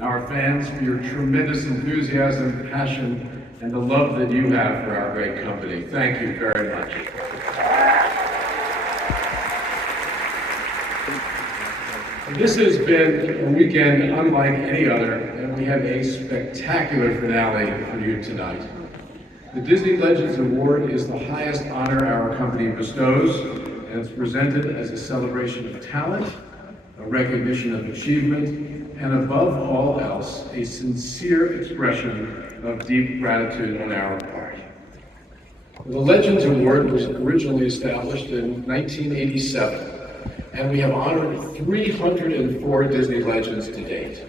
our fans for your tremendous enthusiasm, passion, and the love that you have for our great company. Thank you very much. This has been a weekend unlike any other, and we have a spectacular finale for you tonight. The Disney Legends Award is the highest honor our company bestows, and it's presented as a celebration of talent, a recognition of achievement, and above all else, a sincere expression of deep gratitude on our part. The Legends Award was originally established in 1987, and we have honored 304 Disney legends to date.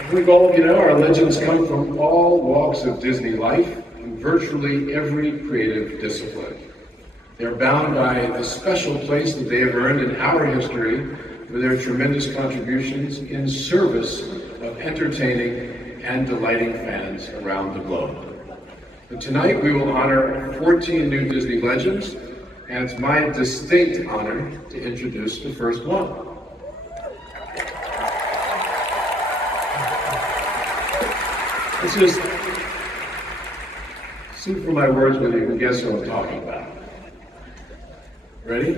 I think all of you know our legends come from all walks of Disney life and virtually every creative discipline. They're bound by the special place that they have earned in our history for their tremendous contributions in service of entertaining and delighting fans around the globe. But tonight we will honor 14 new Disney legends, and it's my distinct honor to introduce the first one. Let's just see for my words whether you can guess what I'm talking about. Ready?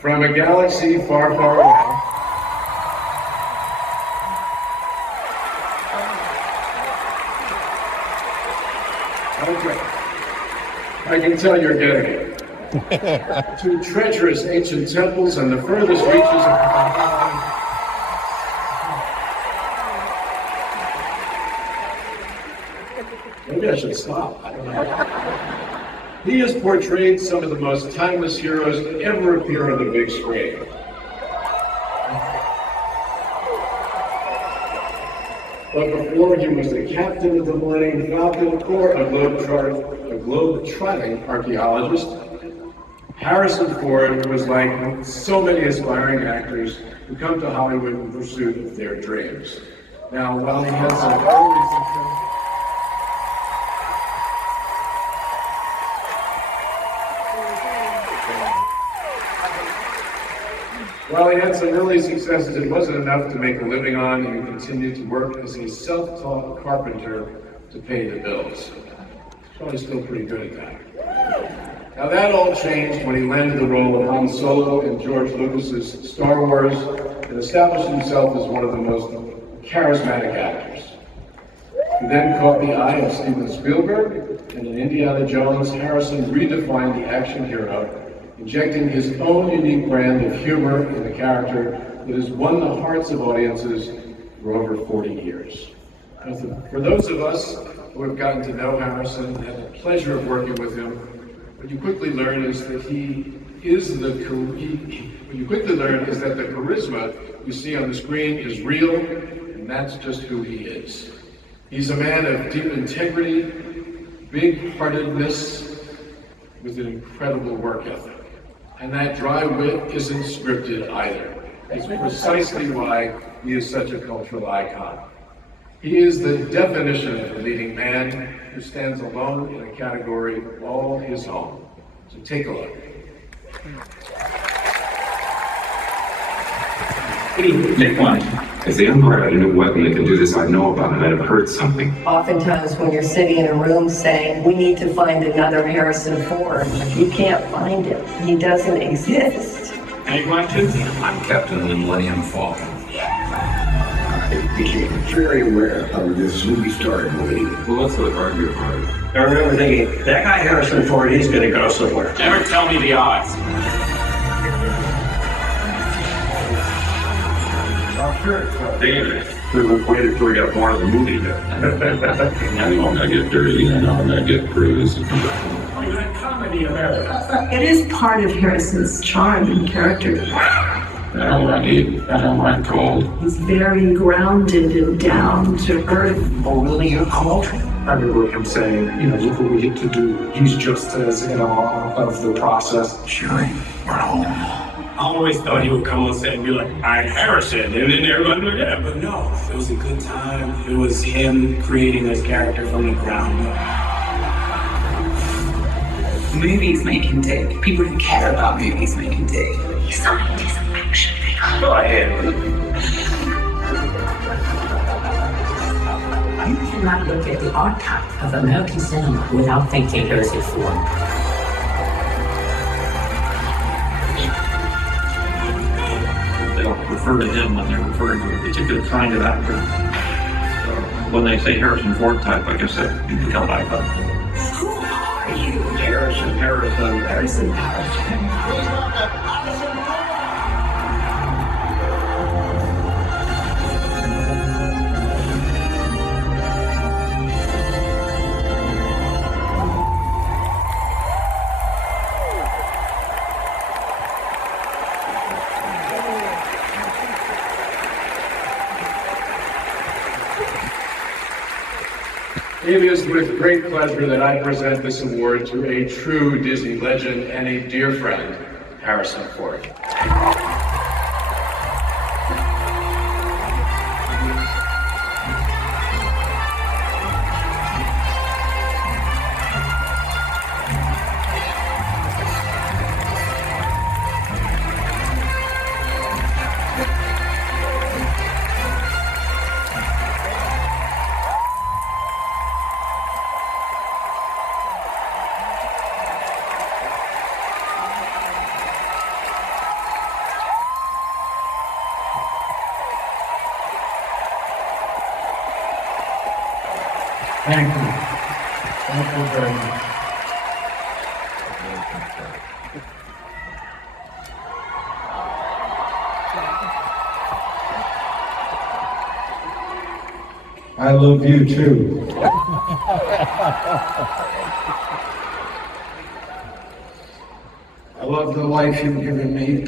From a galaxy far, far away. Okay. I can tell you're getting it. To treacherous ancient temples and the furthest reaches of the Maybe I should stop. I don't know. He has portrayed some of the most timeless heroes to ever appear on the big screen. But before he was the captain of the Millennium Falcon or a globe-trotting archaeologist, Harrison Ford was like so many aspiring actors who come to Hollywood in pursuit of their dreams. Now, while he has some early success, While he had some early successes, it wasn't enough to make a living on, and he continued to work as a self-taught carpenter to pay the bills. Probably still pretty good at that. Now that all changed when he landed the role of Han Solo in George Lucas's Star Wars and established himself as one of the most charismatic actors. He then caught the eye of Steven Spielberg, and in Indiana Jones, Harrison redefined the action hero, injecting his own unique brand of humor in a character that has won the hearts of audiences for over 40 years. For those of us who have gotten to know Harrison and had the pleasure of working with him, what you quickly learn is that the charisma you see on the screen is real, and that's just who he is. He's a man of deep integrity, big-heartedness, with an incredible work ethic. And that dry wit isn't scripted either. It's precisely why he is such a cultural icon. He is the definition of a leading man who stands alone in a category all his own. So take a look. Take one. If the Empire had a new weapon that could do this, I'd know about it. I'd have heard something. Oftentimes when you're sitting in a room saying, we need to find another Harrison Ford, you can't find him. He doesn't exist. Any questions? I'm Captain of the Millennium Falcon. I became very aware of how this movie started moving. Well, let's look argue about it. I remember thinking, that guy Harrison Ford, he's gonna go somewhere. Never tell me the odds. Dangerous. We waited till we got more of the movie then. I know I'm gonna get dirty, I know I'm gonna get bruised. Comedy America. It is part of Harrison's charm and character. I know what I need. I know what I'm cold. He's very grounded and down to earth. Oh, really? You're cold? I remember him saying, look what we get to do. He's just as in awe of the process. Sherry, we're home. I always thought he would come on set and be like, I'm Harrison, and then everybody would be like, yeah, but no, it was a good time. It was him creating this character from the ground up. Movies make him tick. People who care about movies make him tick. Science fiction. Go ahead. You cannot look at the archive of American cinema without thinking Harrison Ford. They don't refer to him when they're referring to a particular kind of actor. So when they say Harrison Ford type, I guess that you become an icon. Who are you? Harrison. Harrison. It is with great pleasure that I present this award to a true Disney legend and a dear friend, Harrison Ford. Thank you. Thank you very much. I love you too. I love the life you've given me.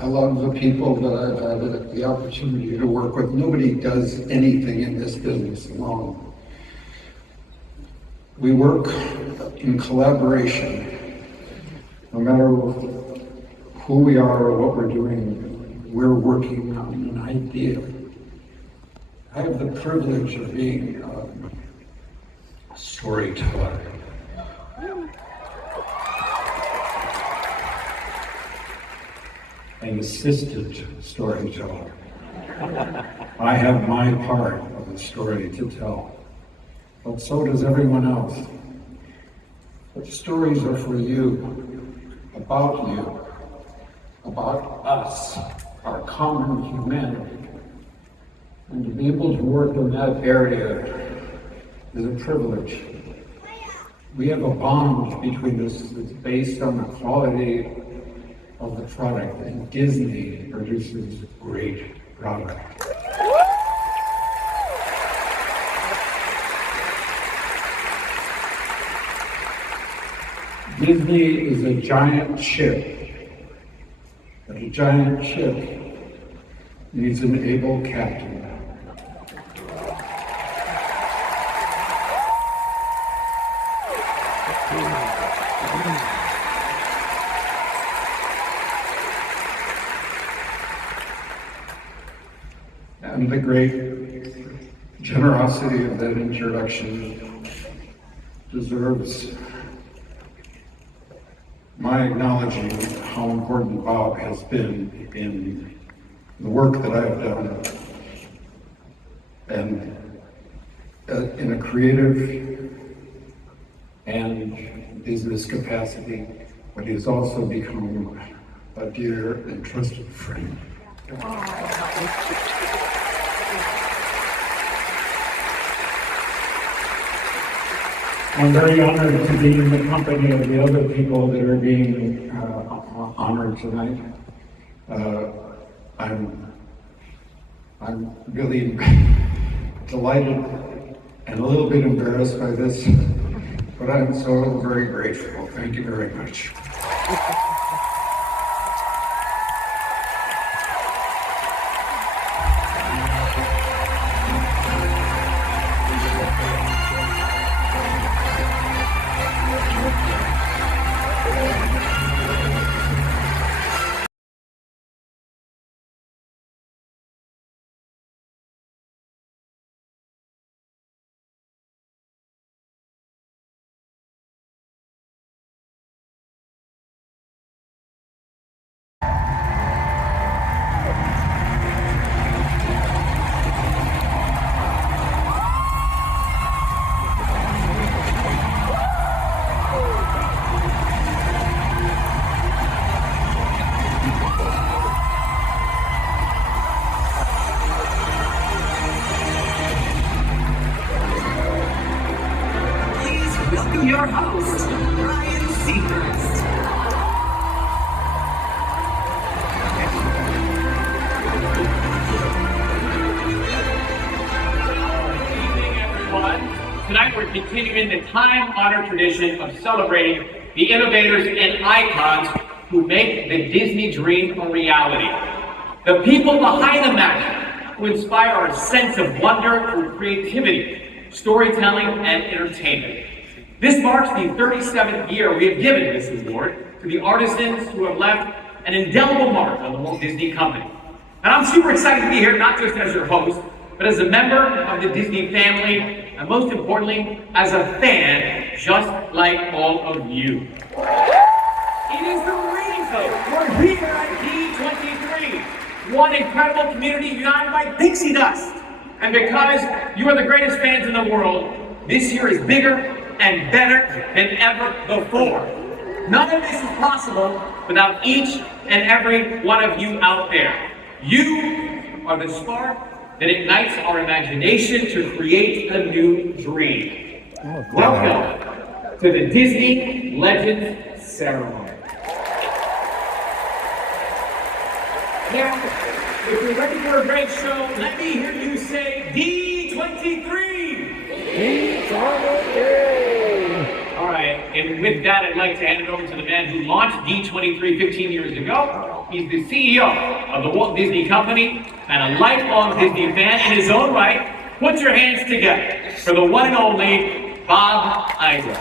I love the people that I've had the opportunity to work with. Nobody does anything in this business alone. We work in collaboration. No matter who we are or what we're doing, we're working on an idea. I have the privilege of being a storyteller. An assistant storyteller. I have my part of the story to tell, but so does everyone else. But stories are for you, about us, our common humanity. And to be able to work in that area is a privilege. We have a bond between us that's based on the quality of the product, and Disney produces great product. Disney is a giant ship, but a giant ship needs an able captain. And the great generosity of that introduction deserves my acknowledging how important Bob has been in the work that I have done, and in a creative and business capacity, but he has also become a dear and trusted friend. I'm very honored to be in the company of the other people that are being honored tonight. I'm really delighted and a little bit embarrassed by this, but I'm so very grateful. Thank you very much. continuing the time-honored tradition of celebrating the innovators and icons who make the Disney dream a reality. The people behind the magic who inspire our sense of wonder through creativity, storytelling, and entertainment. This marks the 37th year we have given this award to the artisans who have left an indelible mark on the Walt Disney Company. And I'm super excited to be here, not just as your host, but as a member of the Disney family, and most importantly, as a fan, just like all of you. It is the reason we're here at D23, one incredible community united by pixie dust. And because you are the greatest fans in the world, this year is bigger and better than ever before. None of this is possible without each and every one of you out there. You are the spark that ignites our imagination to create a new dream. Welcome to the Disney Legends Ceremony. Now, if you're ready for a great show, let me hear you say D23! D23! All right, and with that, I'd like to hand it over to the man who launched D23 15 years ago. He's the CEO of the Walt Disney Company and a lifelong Disney fan in his own right. Put your hands together for the one and only Bob Iger.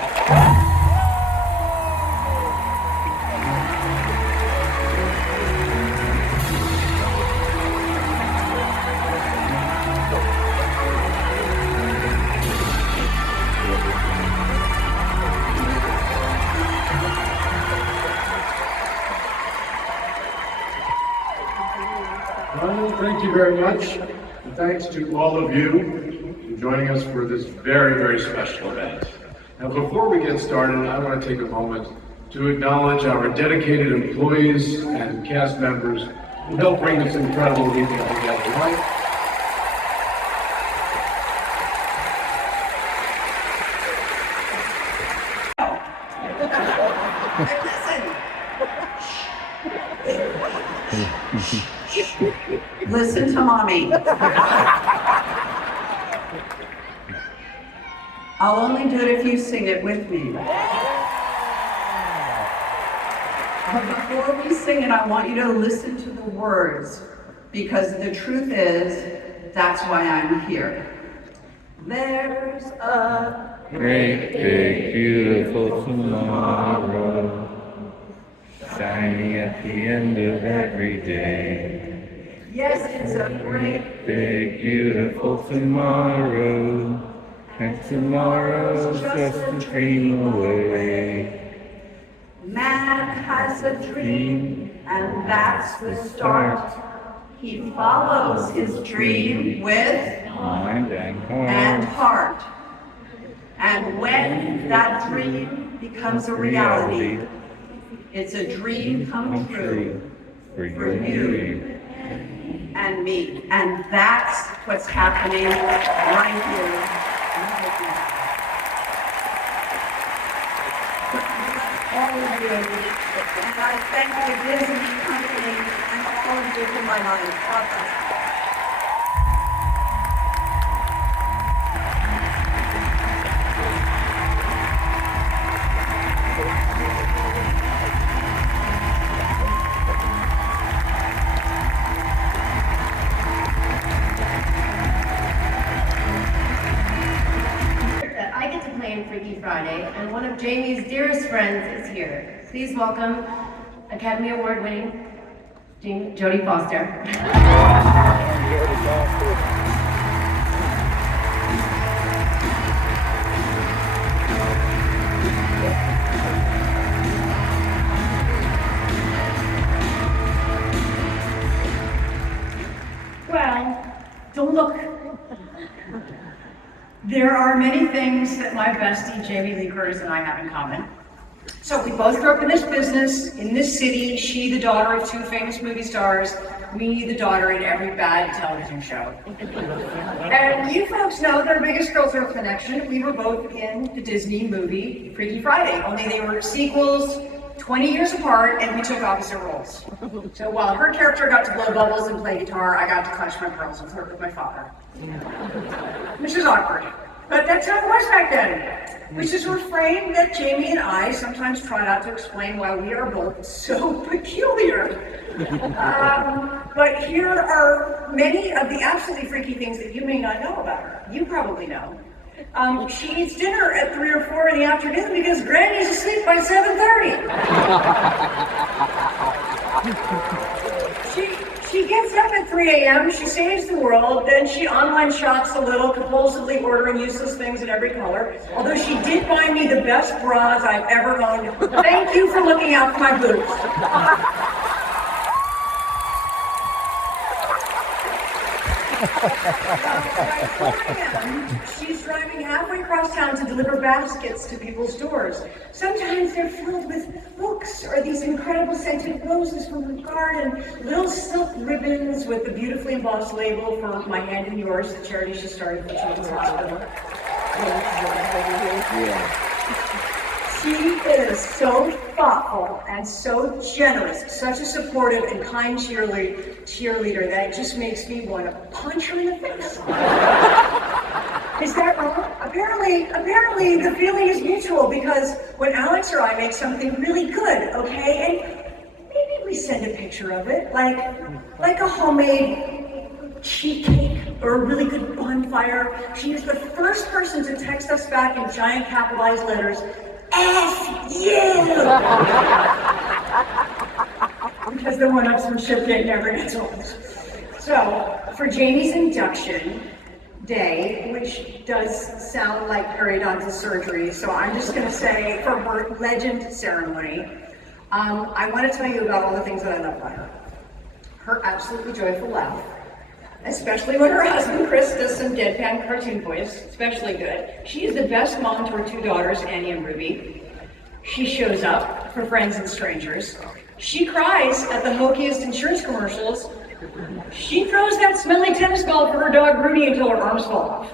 Well, thank you very much. And thanks to all of you for joining us for this very, very special event. Now, before we get started, I want to take a moment to acknowledge our dedicated employees and cast members who helped bring this incredible evening together. Right? Listen to mommy. I'll only do it if you sing it with me. But before we sing it, I want you to listen to the words, because the truth is, that's why I'm here. There's a great, big, beautiful tomorrow, shining at the end of every day. Yes, it's a great, big, beautiful tomorrow, and tomorrow's just a dream away. man has a dream, and that's the start. He follows his dream with mind and heart. And when that dream becomes a reality, it's a dream come true for you and me. And that's what's happening right here. All of you, and I thank the Disney Company and all of you for my life. God bless. I get to play in Freaky Friday, and one of Jamie's dearest friends is here. Please welcome Academy Award-winning Jodie Foster. Well, don't look. There are many things that my bestie Jamie Lee Curtis and I have in common. So we both grew up in this business, in this city. She, the daughter of two famous movie stars. Me, the daughter in every bad television show. And you folks know that our biggest girls are a connection. We were both in the Disney movie Freaky Friday, only they were sequels 20 years apart, and we took opposite roles. So while her character got to blow bubbles and play guitar, I got to clutch my pearls and flirt with my father. Which is awkward. But that's how it was back then. Which is a refrain that Jamie and I sometimes trot out to explain why we are both so peculiar. But here are many of the absolutely freaky things that you may not know about her. You probably know. She eats dinner at 3 or 4 in the afternoon because Granny's asleep by 7:30. She gets up at 3 a.m., she saves the world, then she online shops a little, compulsively ordering useless things in every color. Although she did buy me the best bras I've ever owned. Thank you for looking out for my boobs. She's driving halfway across town to deliver baskets to people's doors. Sometimes they're filled with books or these incredible scented roses from her garden, little silk ribbons with the beautifully embossed label for My Hand in Yours, the charity she started for Children's Hospital. She is so thoughtful and so generous, such a supportive and kind cheerleader that it just makes me want to punch her in the face. Is that wrong? Apparently the feeling is mutual because when Alex or I make something really good, okay, and maybe we send a picture of it, like a homemade sheet cake or a really good bonfire, she is the first person to text us back in giant capitalized letters, F you! Because the one-ups from Shipgate never gets old. So, for Jamie's induction day, which does sound like periodontal surgery, so I'm just going to say for her legend ceremony, I want to tell you about all the things that I love about her. Her absolutely joyful laugh, especially when her husband Chris does some deadpan cartoon voice, especially good. She is the best mom to her 2 daughters, Annie and Ruby. She shows up for friends and strangers. She cries at the hokiest insurance commercials. She throws that smelly tennis ball for her dog Rudy until her arms fall off.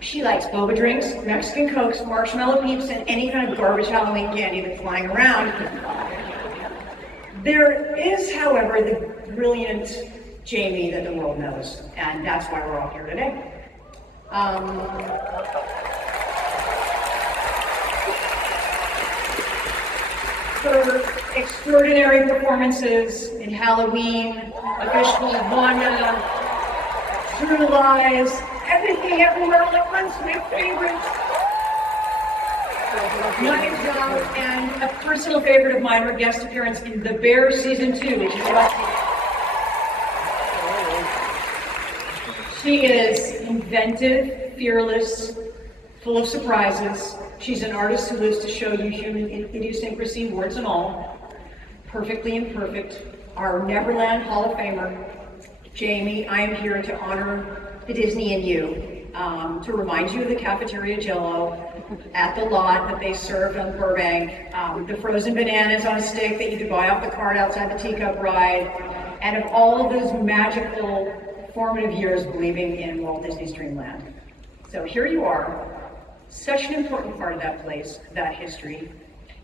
She likes boba drinks, Mexican Cokes, marshmallow peeps, and any kind of garbage Halloween candy that's flying around. There is, however, the brilliant Jamie that the world knows, and that's why we're all here today. Her extraordinary performances in Halloween, Official Wanda, True Lies, Everything Everywhere All at Once, my favorite. Knives Out, and a personal favorite of mine, her guest appearance in The Bear Season 2, which is what she is inventive, fearless, full of surprises. She's an artist who lives to show you human idiosyncrasy, warts and all. Perfectly imperfect. Our Neverland Hall of Famer, Jamie, I am here to honor the Disney in you, to remind you of the cafeteria Jell-O at the lot that they served on Burbank, the frozen bananas on a stick that you could buy off the cart outside the teacup ride, and of all of those magical formative years believing in Walt Disney's Dreamland. So here you are, such an important part of that place, that history.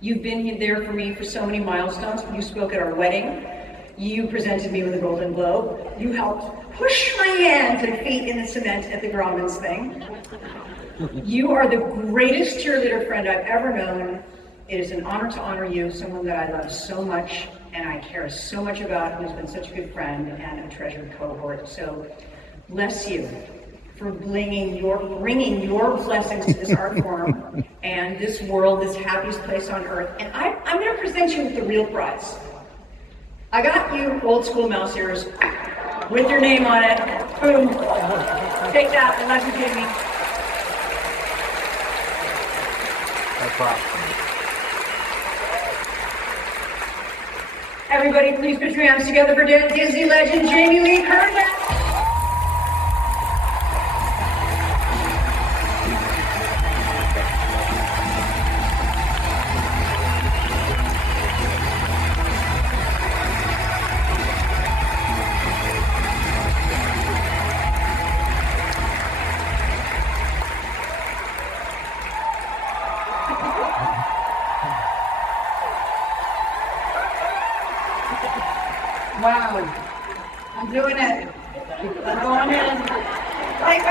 You've been there for me for so many milestones. You spoke at our wedding. You presented me with a Golden Globe. You helped push my hands and feet in the cement at the Grauman's thing. You are the greatest cheerleader friend I've ever known. It is an honor to honor you, someone that I love so much and I care so much about, who's been such a good friend and a treasured cohort. So bless you for bringing your blessings to this art form and this world, this happiest place on earth. And I'm going to present you with the real prize. I got you old school mouse ears with your name on it. Boom. Take that. I love you, Jamie. No problem. Everybody, please put your hands together for Disney legend Jamie Lee Curtis. Wow, I'm doing it. I'm going in. Wait.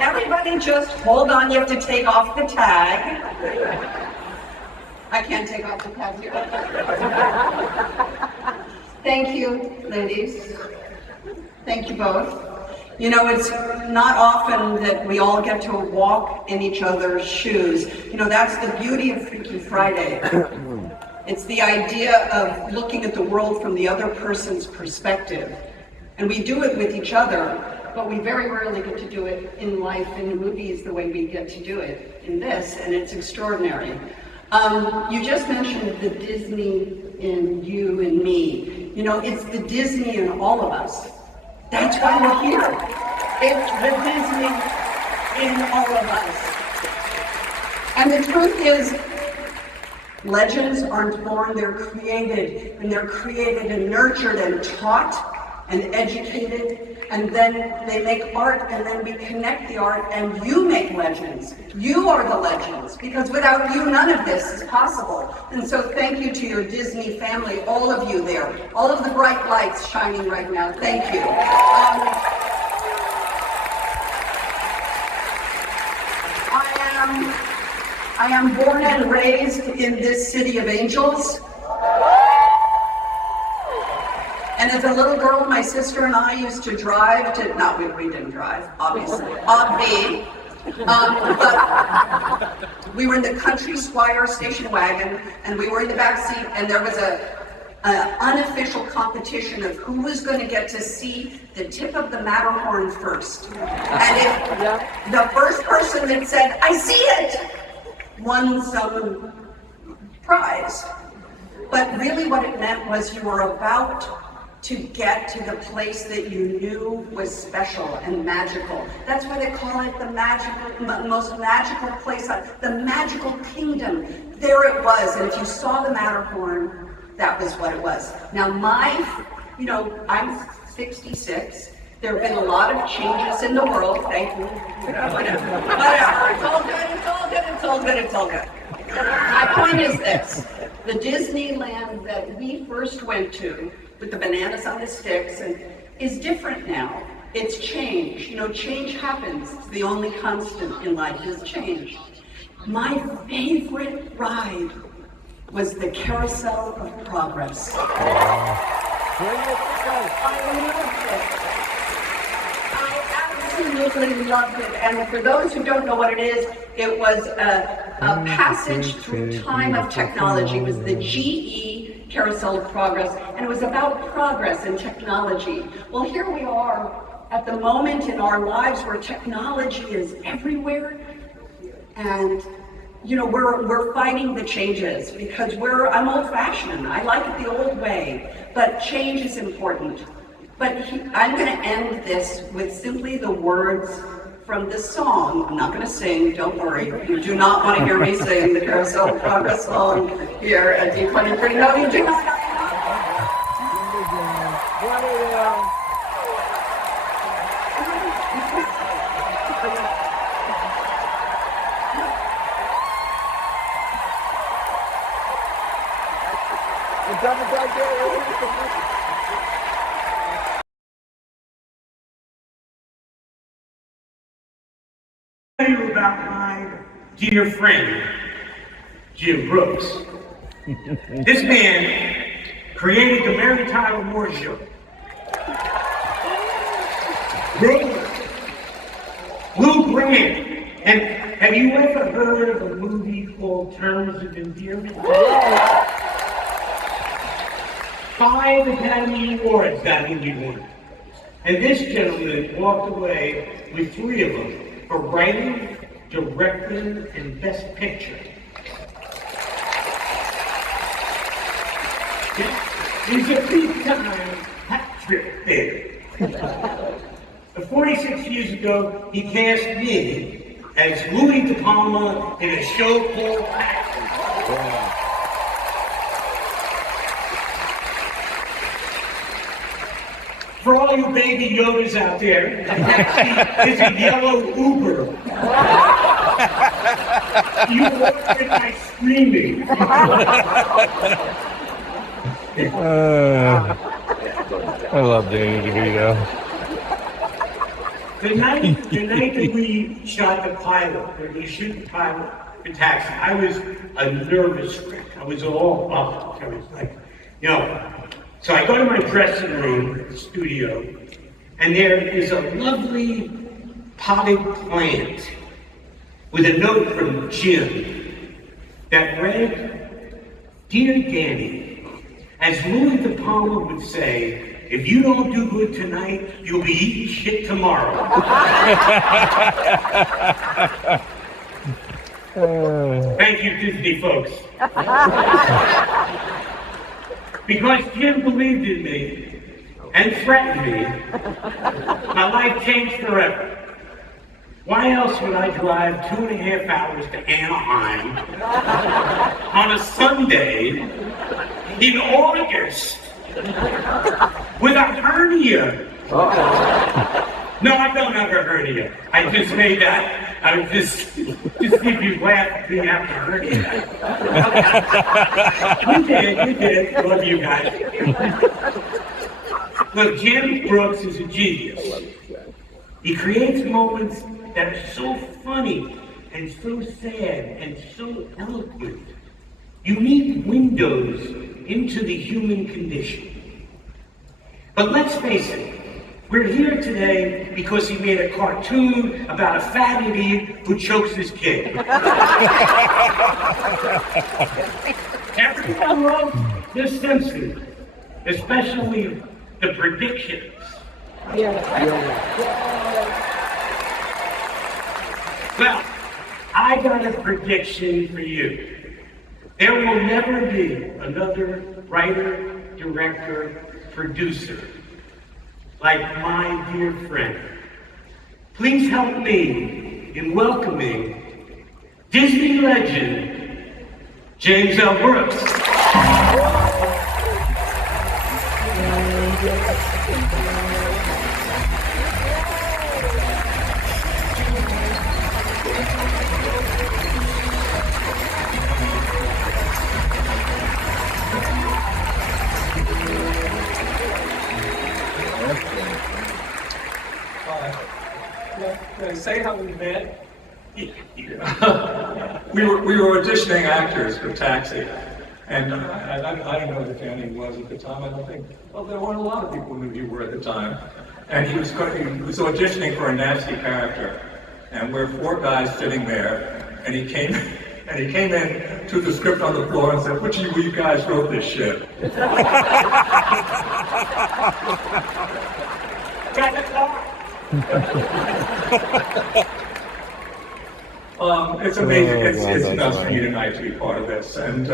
Everybody just hold on, you have to take off the tag. I can't take off the tag here. Thank you, ladies. Thank you both. You know, it's not often that we all get to walk in each other's shoes. You know, that's the beauty of Freaky Friday. It's the idea of looking at the world from the other person's perspective. And we do it with each other, but we very rarely get to do it in life, in the movies, the way we get to do it in this, and it's extraordinary. You just mentioned the Disney in you and me. You know, it's the Disney in all of us. That's why we're here. It's the Disney in all of us. And the truth is, legends aren't born, they're created. And they're created and nurtured and taught and educated. And then they make art, and then we connect the art, and you make legends. You are the legends, because without you, none of this is possible. And so thank you to your Disney family, all of you there, all of the bright lights shining right now. Thank you. I am born and raised in this city of angels. And as a little girl, my sister and I used to drive to, we didn't drive, obviously, but we were in the country squire station wagon, and we were in the back seat, and there was an unofficial competition of who was going to get to see the tip of the Matterhorn first. And if the first person that said, "I see it," won some prize. But really what it meant was you were about to get to the place that you knew was special and magical. That's why they call it the most magical place, the magical kingdom. There it was, and if you saw the Matterhorn, that was what it was. Now I'm 66. There have been a lot of changes in the world, thank you. Whatever, it's all good. My point is this, the Disneyland that we first went to, with the bananas on the sticks, and is different now. It's change. You know, change happens. It's the only constant in life is change. My favorite ride was the Carousel of Progress. I absolutely loved it. And for those who don't know what it is, it was a passage through time of technology. It was the GE Carousel of Progress, and it was about progress and technology. Well, here we are at the moment in our lives where technology is everywhere, and you know, we're fighting the changes because I'm old-fashioned. I like it the old way, but change is important. But I'm going to end this with simply the words from this song. I'm not going to sing, don't worry. You do not want to hear me sing the Carousel of Progress song here at D23. No, you do not. Tell you about my dear friend, Jim Brooks. This man created the Mary Tyler Moore Show. Brooks, Lou Grant, and have you ever heard of a movie called Terms of Endearment? 5 Academy Awards that movie won. And this gentleman walked away with 3 of them. For writing, directing, and best picture. He's a big-time hat trick there. 46 years ago, he cast me as Louis De Palma in a show called Action. For all you baby Yodas out there, the taxi is a yellow Uber. You ordered my screaming. I love Danny DeVito. the night that we shot the pilot, or we shoot the pilot for Taxi, I was a nervous wreck. I was all buffed. I was like, So I go to my dressing room, studio, and there is a lovely potted plant with a note from Jim that read, "Dear Danny, as Louis De Palma would say, if you don't do good tonight, you'll be eating shit tomorrow." Thank you, Disney folks. Because Jim believed in me and threatened me, my life changed forever. Why else would I drive 2.5 hours to Anaheim on a Sunday in August with a hernia? No, I don't have a hernia. I just made that. I was just if you laugh at me after hernia. You did. Love you guys. Look, Jim Brooks is a genius. He creates moments that are so funny and so sad and so eloquent. Unique windows into the human condition. But let's face it, we're here today because he made a cartoon about a fat idiot who chokes his kid. Everyone loves The Simpsons, especially the predictions. Well, I got a prediction for you. There will never be another writer, director, producer like my dear friend. Please help me in welcoming Disney legend, James L. Brooks. Can I say how we met? we were auditioning actors for Taxi, and I don't know who Danny was at the time. I don't think. Well, there weren't a lot of people who knew you were at the time. And he was auditioning for a nasty character, and we're 4 guys sitting there, and he came in to the script on the floor and said, "Which of you guys wrote this shit?" It's amazing. It's nuts for me tonight to be part of this. And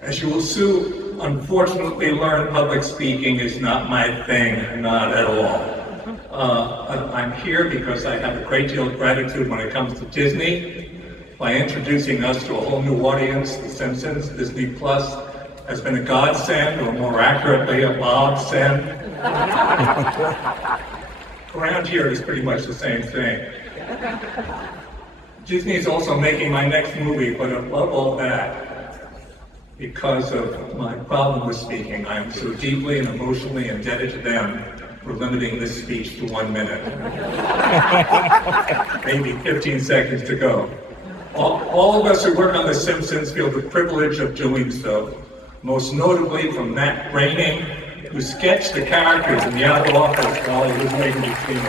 as you will soon, unfortunately, learn, public speaking is not my thing, not at all. I'm here because I have a great deal of gratitude when it comes to Disney, by introducing us to a whole new audience. The Simpsons, Disney Plus, has been a godsend, or more accurately, a godsend. Around here is pretty much the same thing. Disney is also making my next movie, but above all that, because of my problem with speaking, I am so deeply and emotionally indebted to them for limiting this speech to 1 minute. Maybe 15 seconds to go. All of us who work on The Simpsons feel the privilege of doing so, most notably from Matt Groening, who sketched the characters in the outer office while he was making the film.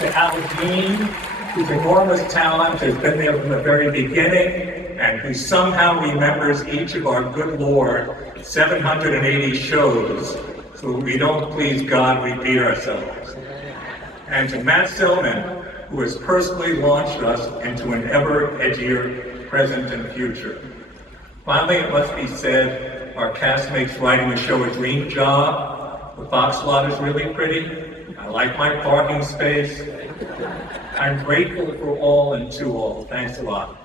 To Al Dean, whose enormous talent has been there from the very beginning, and who somehow remembers each of our good Lord 780 shows, so we don't, please God, repeat ourselves. And to Matt Stillman, who has personally launched us into an ever edgier present and future. Finally, it must be said, our cast makes writing the show a dream job. The box lot is really pretty. I like my parking space. I'm grateful for all and to all. Thanks a lot.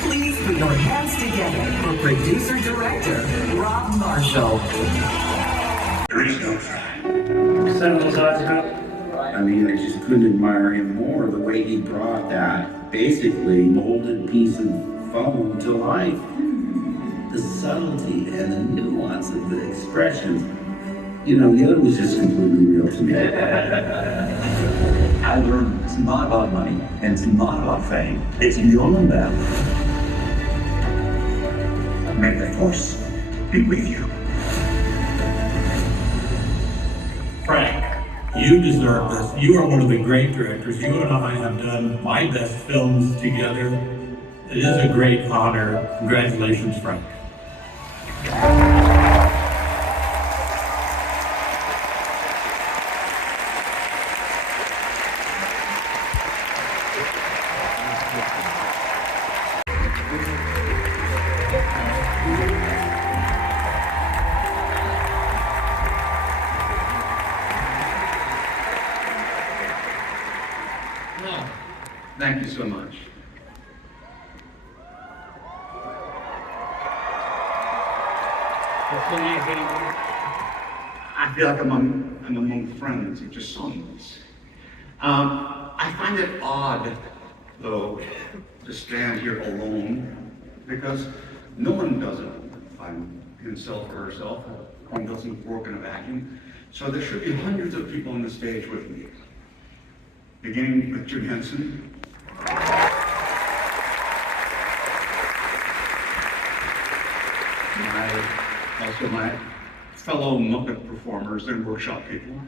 Please put your producer-director, Rob Marshall. There is no try. Send those eyes out. I mean, I just couldn't admire him more, the way he brought that basically molded piece of foam to life. The subtlety and the nuance of the expressions. You know, the other was just completely real to me. I learned it's not about money and it's not about fame. It's beyond that. May the force be with you. Frank, you deserve this. You are one of the great directors. You and I have done my best films together. It is a great honor. Congratulations, Frank. Thank you so much. I feel like I'm among friends who just songs. I find it odd, though, to stand here alone, because no one does it find himself or herself. One doesn't work in a vacuum. So there should be hundreds of people on the stage with me, beginning with Jim Henson. Also my fellow Muppet performers and workshop people.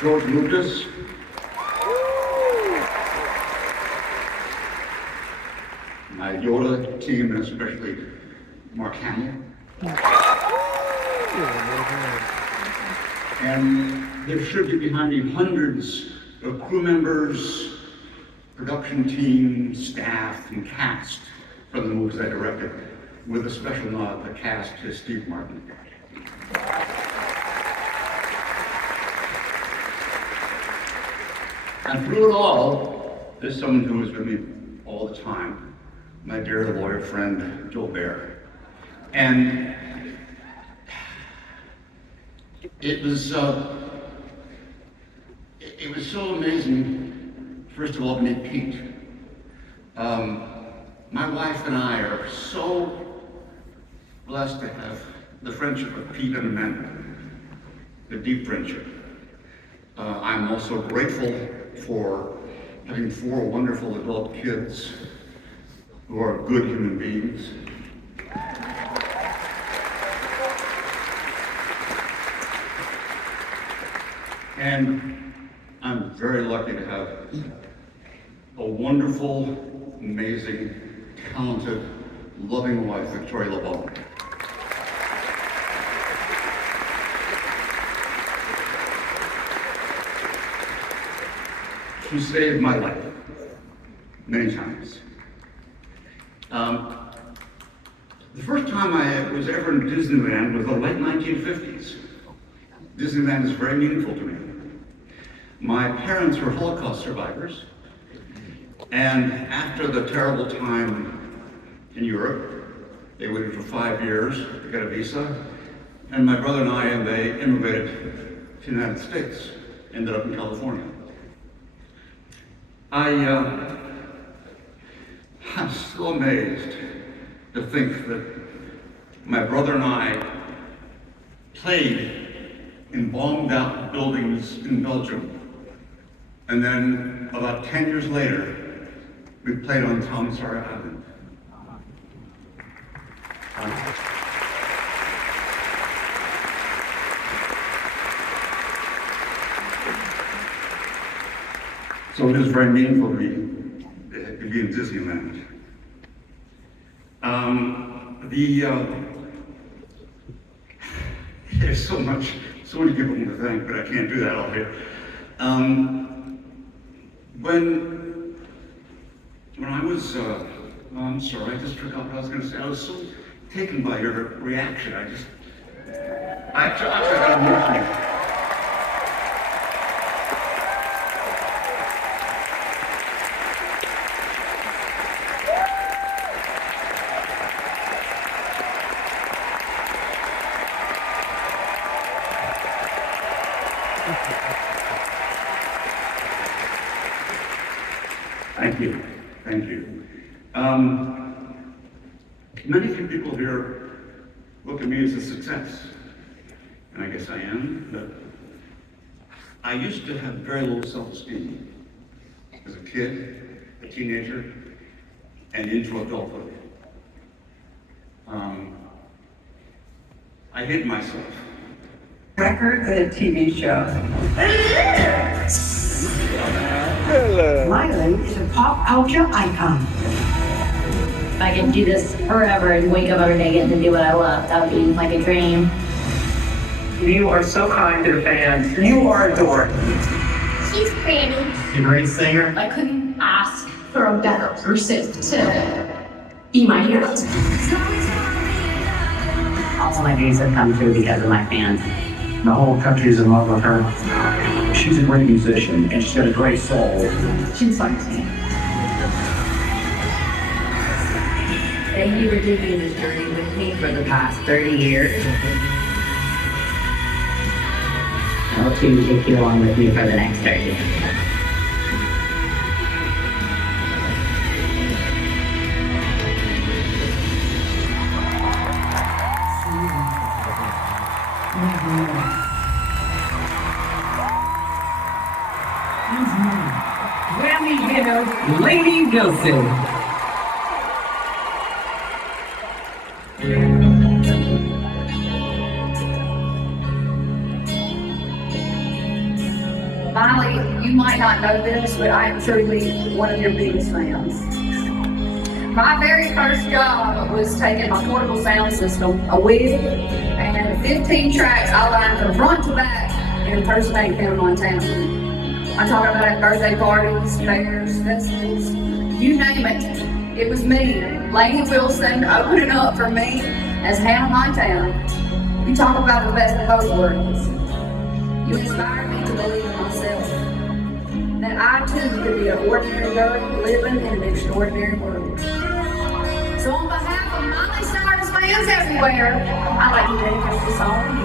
George Lucas. My Yoda team, and especially Mark Hamill. And there should be behind me hundreds of crew members, production team, staff, and cast from the movies I directed, with a special nod to the cast to Steve Martin. And through it all, there's someone who is with me all the time, my dear lawyer friend, Joe Bear. And it was so amazing, first of all, to meet Pete. My wife and I are so blessed to have the friendship of Pete and Amanda, the deep friendship. I'm also grateful for having 4 wonderful adult kids who are good human beings. And I'm very lucky to have a wonderful, amazing, talented, loving wife, Victoria LeBon. She saved my life many times. The first time I was ever in Disneyland was the late 1950s. Disneyland is very meaningful to me. My parents were Holocaust survivors, and after the terrible time in Europe, they waited for 5 years to get a visa, and my brother and they immigrated to the United States, ended up in California. I'm so amazed to think that my brother and I played in bombed out buildings in Belgium. And then about 10 years later, we played on Tom Sawyer Island. So it is very meaningful to me to be in Disneyland. There's so many people to thank, but I can't do that all here. When I was, I'm sorry, I just forgot what I was going to say. I was so taken by your reaction. I actually got emotional. Thank you. Thank you. Many few people here look at me as a success. And I guess I am, but I used to have very low self-esteem as a kid, a teenager, and into adulthood. I hate myself. Record the TV show. Miley is a pop culture icon. If I could do this forever and wake up every day getting to do what I love, that would be like a dream. You are so kind to the fans. You are adored. She's pretty. You're a great singer. I couldn't ask for a better person to be my hero. All my dreams have come true because of my fans. The whole country's in love with her. She's a great musician, and she's got a great soul. She inspires me. Thank you for taking this journey with me for the past 30 years. I hope to take you along with me for the next 30. Grammy winner, Lady Wilson. Miley, you might not know this, but I am truly one of your biggest fans. My very first job was taking my portable sound system, a wig, and 15 tracks I lined from front to back and impersonate them on town. I'm talking about at birthday parties, fairs, festivals, you name it. It was me, Lady Wilson, opening up for me as Hannah Montana. You talk about the best of both worlds. You inspired me to believe in myself, that I too could be an ordinary girl living in an extraordinary world. So on behalf of Miley Cyrus fans everywhere, I'd like to dedicate this song to you.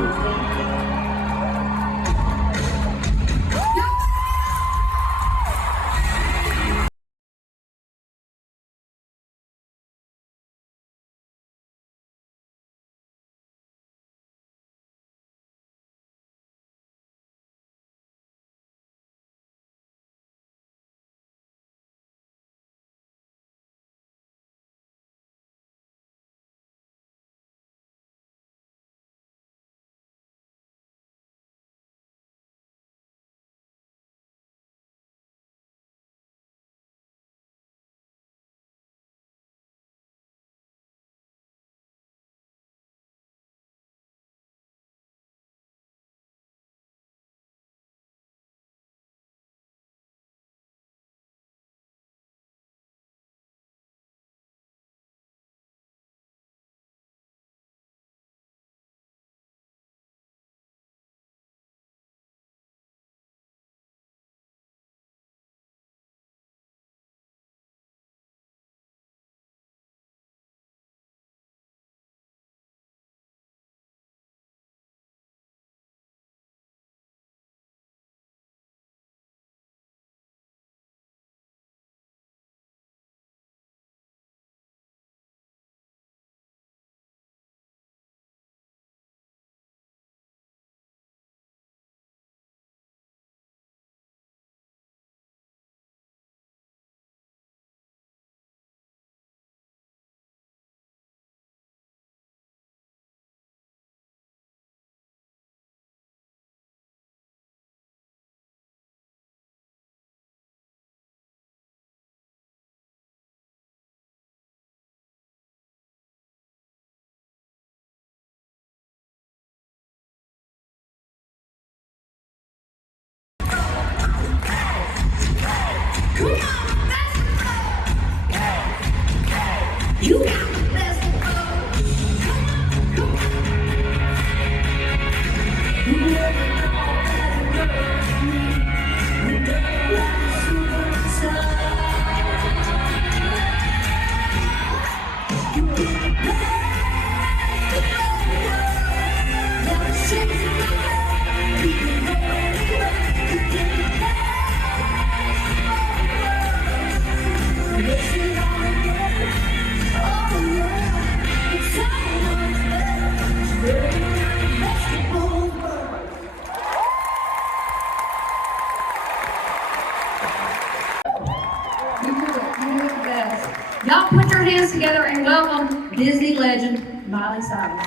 hands together and welcome Disney legend Miley Cyrus.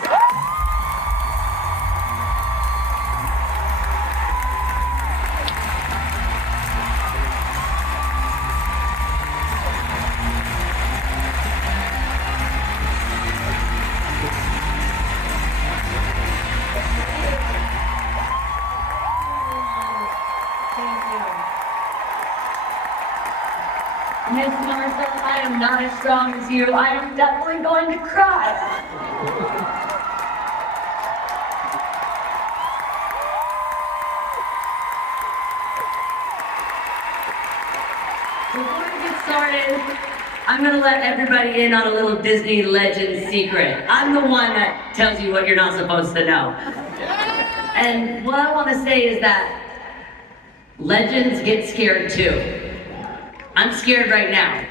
Miss Martha, I am not as strong as you. I am definitely going to cry. Before we get started, I'm going to let everybody in on a little Disney legend secret. I'm the one that tells you what you're not supposed to know. And what I want to say is that legends get scared too. I'm scared right now.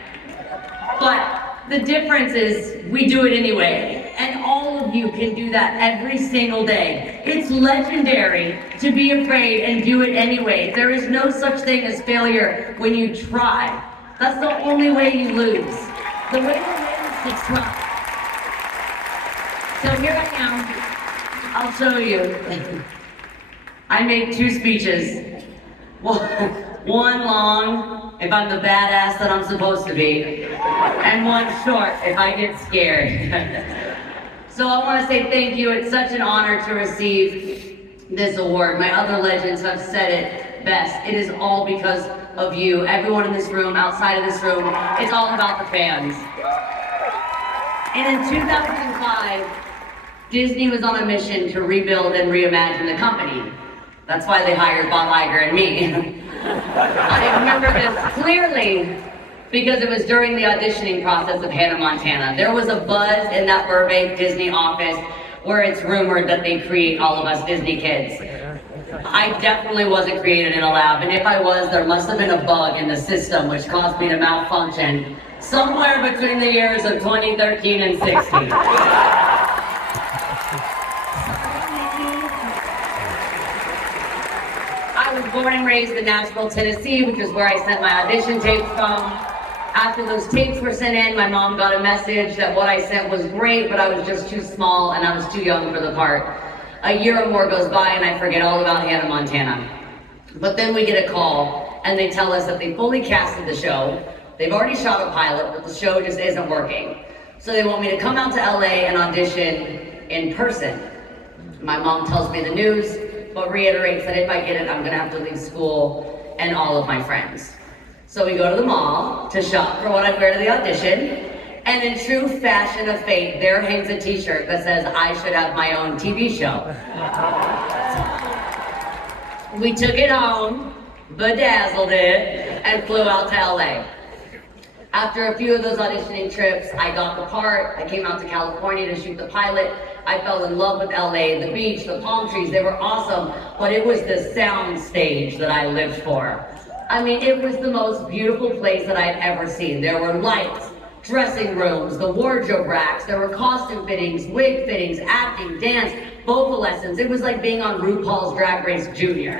But the difference is we do it anyway. And all of you can do that every single day. It's legendary to be afraid and do it anyway. There is no such thing as failure when you try. That's the only way you lose. The way to win is to try. So here I am. I'll show you. I made 2 speeches. One long, if I'm the badass that I'm supposed to be, and one short, if I get scared. So I want to say thank you. It's such an honor to receive this award. My other legends have said it best. It is all because of you. Everyone in this room, outside of this room, it's all about the fans. And in 2005, Disney was on a mission to rebuild and reimagine the company. That's why they hired Bob Iger and me. I remember this clearly because it was during the auditioning process of Hannah Montana. There was a buzz in that Burbank Disney office where it's rumored that they create all of us Disney kids. I definitely wasn't created in a lab, and if I was, there must have been a bug in the system which caused me to malfunction somewhere between the years of 2013 and 16. I was born and raised in Nashville, Tennessee, which is where I sent my audition tapes from. After those tapes were sent in, my mom got a message that what I sent was great, but I was just too small and I was too young for the part. A year or more goes by and I forget all about Hannah Montana. But then we get a call and they tell us that they fully casted the show. They've already shot a pilot, but the show just isn't working. So they want me to come out to LA and audition in person. My mom tells me the news, but reiterates that if I get it, I'm gonna have to leave school and all of my friends. So we go to the mall to shop for what I'd wear to the audition, and in true fashion of fate, there hangs a t-shirt that says I should have my own TV show. We took it home, bedazzled it, and flew out to LA. After a few of those auditioning trips, I got the part. I came out to California to shoot the pilot. I fell in love with LA, the beach, the palm trees, they were awesome, but it was the sound stage that I lived for. I mean, it was the most beautiful place that I'd ever seen. There were lights, dressing rooms, the wardrobe racks, there were costume fittings, wig fittings, acting, dance, vocal lessons. It was like being on RuPaul's Drag Race Junior.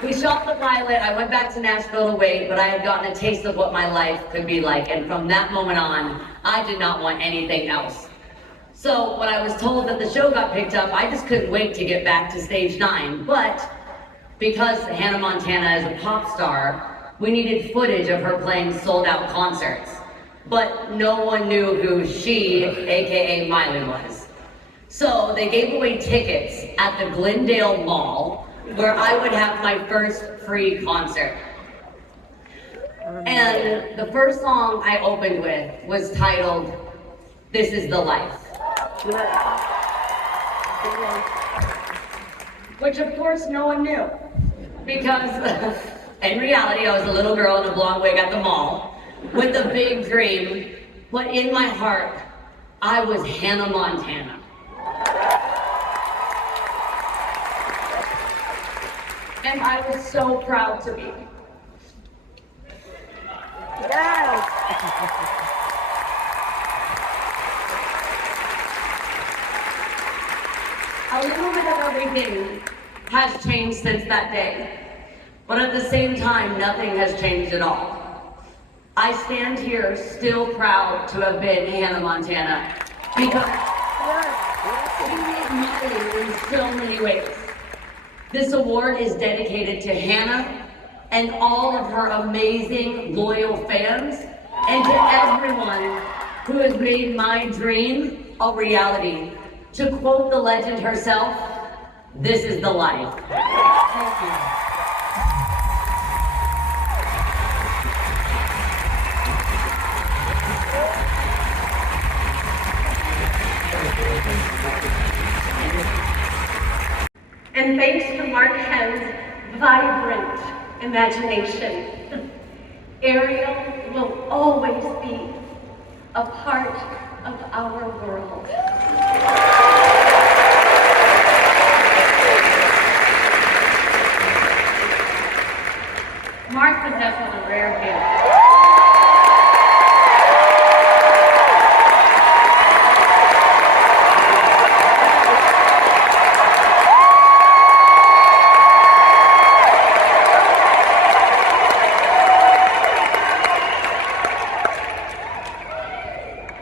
We shot the pilot, I went back to Nashville to wait, but I had gotten a taste of what my life could be like, and from that moment on, I did not want anything else. So when I was told that the show got picked up, I just couldn't wait to get back to stage 9, but because Hannah Montana is a pop star, we needed footage of her playing sold-out concerts. But no one knew who she, aka Miley, was. So they gave away tickets at the Glendale Mall, where I would have my first free concert. And the first song I opened with was titled, "This Is the Life." Which of course no one knew, because in reality I was a little girl in a blonde wig at the mall with a big dream, but in my heart I was Hannah Montana. And I was so proud to be. Yes! A little bit of everything has changed since that day. But at the same time, nothing has changed at all. I stand here still proud to have been Hannah Montana because she made money in so many ways. This award is dedicated to Hannah and all of her amazing, loyal fans, and to everyone who has made my dream a reality. To quote the legend herself, this is the life. Thank you. And thanks to Mark Henn's vibrant imagination, Ariel will always be a part of our world. Mark possesses a rare gift.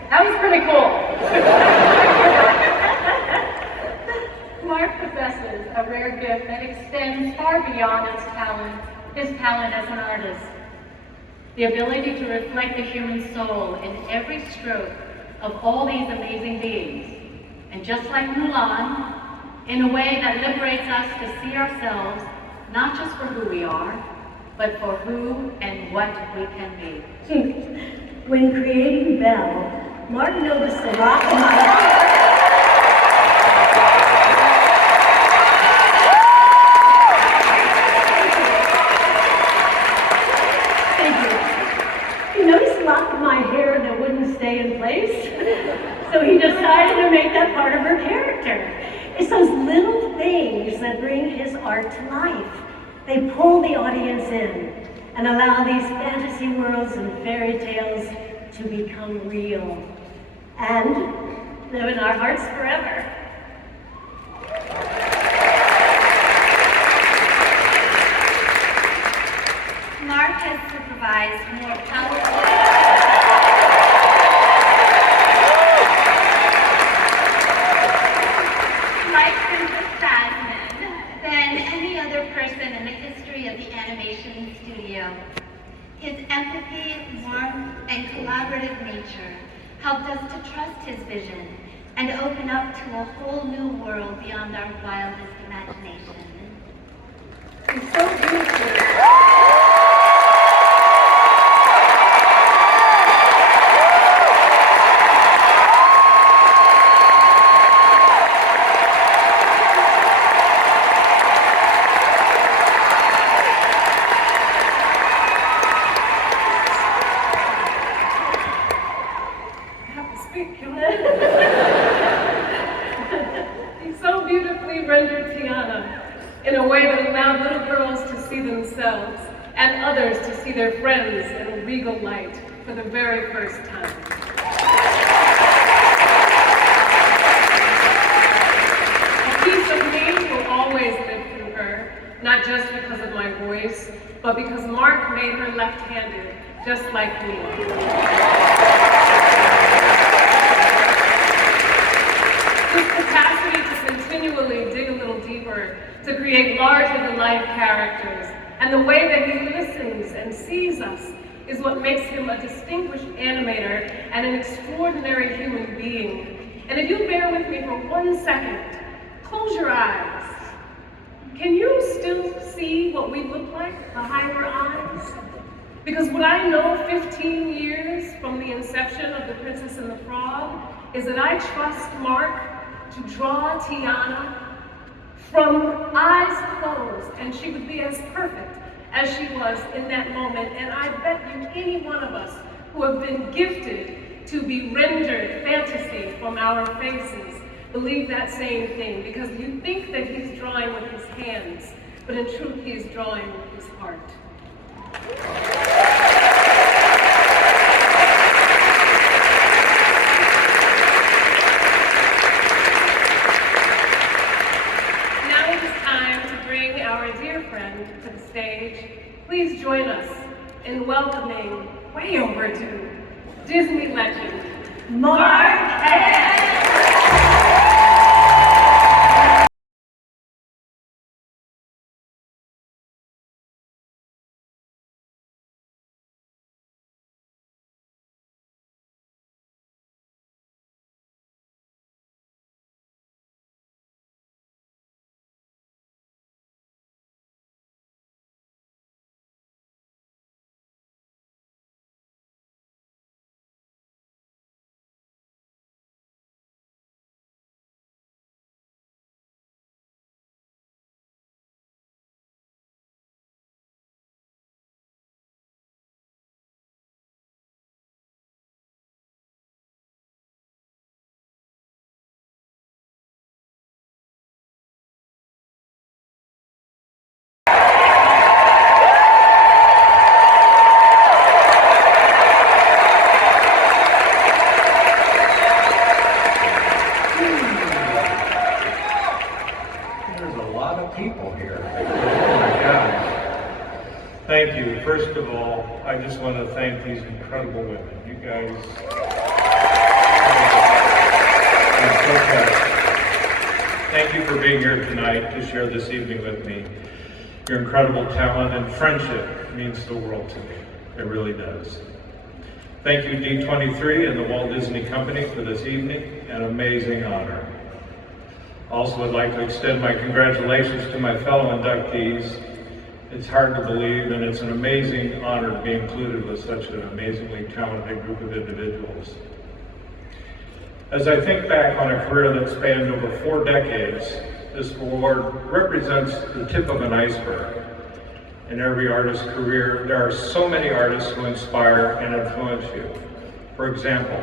That was pretty cool. Mark possesses a rare gift that extends far beyond his talent as an artist. The ability to reflect the human soul in every stroke of all these amazing beings. And just like Mulan, in a way that liberates us to see ourselves, not just for who we are, but for who and what we can be. When creating Belle, Mark noticed a lot in my hair that wouldn't stay in place. So he decided to make that part of her character. It's those little things that bring his art to life. They pull the audience in and allow these fantasy worlds and fairy tales to become real and live in our hearts forever. Mark has supervised more powerful than any other person in the history of the animation studio. His empathy, warmth, and collaborative nature helped us to trust his vision and open up to a whole new world beyond our wildest imagination. He's so beautiful. He so beautifully rendered Tiana in a way that allowed little girls to see themselves and others to see their friends in a regal light for the very first time. A piece of me will always live through her, not just because of my voice, but because Mark made her left-handed, just like me. This capacity to continually dig a little deeper, to create larger-than-life characters, and the way that he listens and sees us is what makes him a distinguished animator and an extraordinary human being. And if you bear with me for 1 second, close your eyes. Can you still see what we look like behind our eyes? Because what I know 15 years from the inception of The Princess and the Frog is that I trust Mark to draw Tiana from eyes closed, and she would be as perfect as she was in that moment. And I bet you any one of us who have been gifted to be rendered fantasy from our faces believe that same thing, because you think that he's drawing with his hands, but in truth he is drawing with his heart. Now it is time to bring our dear friend to the stage please join us in welcoming, way overdue, Disney legend, Mark Ed. Thank you. First of all, I just want to thank these incredible women. You guys, I'm so touched. Thank you for being here tonight to share this evening with me. Your incredible talent and friendship means the world to me. It really does. Thank you, D23 and the Walt Disney Company for this evening, an amazing honor. Also would like to extend my congratulations to my fellow inductees. It's hard to believe, and it's an amazing honor to be included with such an amazingly talented group of individuals. As I think back on a career that spanned over 4 decades, this award represents the tip of an iceberg. In every artist's career, there are so many artists who inspire and influence you. For example,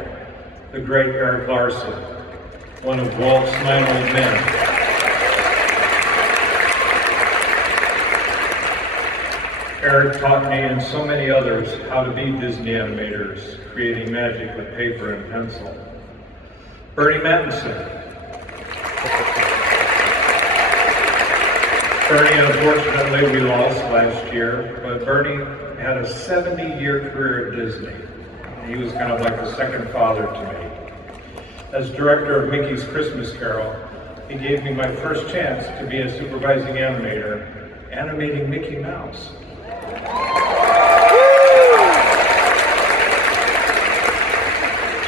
the great Eric Larson, one of Walt's 9 old men. Eric taught me and so many others how to be Disney animators, creating magic with paper and pencil. Bernie Mattinson. Bernie, unfortunately, we lost last year, but Bernie had a 70-year career at Disney. He was kind of like a second father to me. As director of Mickey's Christmas Carol, he gave me my first chance to be a supervising animator, animating Mickey Mouse.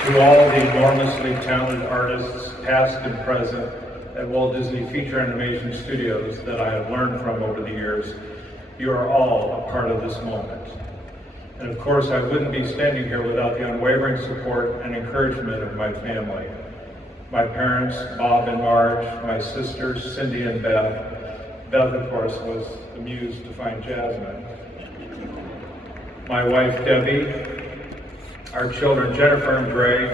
To all the enormously talented artists, past and present, at Walt Disney Feature Animation Studios that I have learned from over the years, you are all a part of this moment. And of course, I wouldn't be standing here without the unwavering support and encouragement of my family. My parents, Bob and Marge, my sisters, Cindy and Beth. Beth, of course, was the muse to find Jasmine. My wife, Debbie, our children, Jennifer and Gray,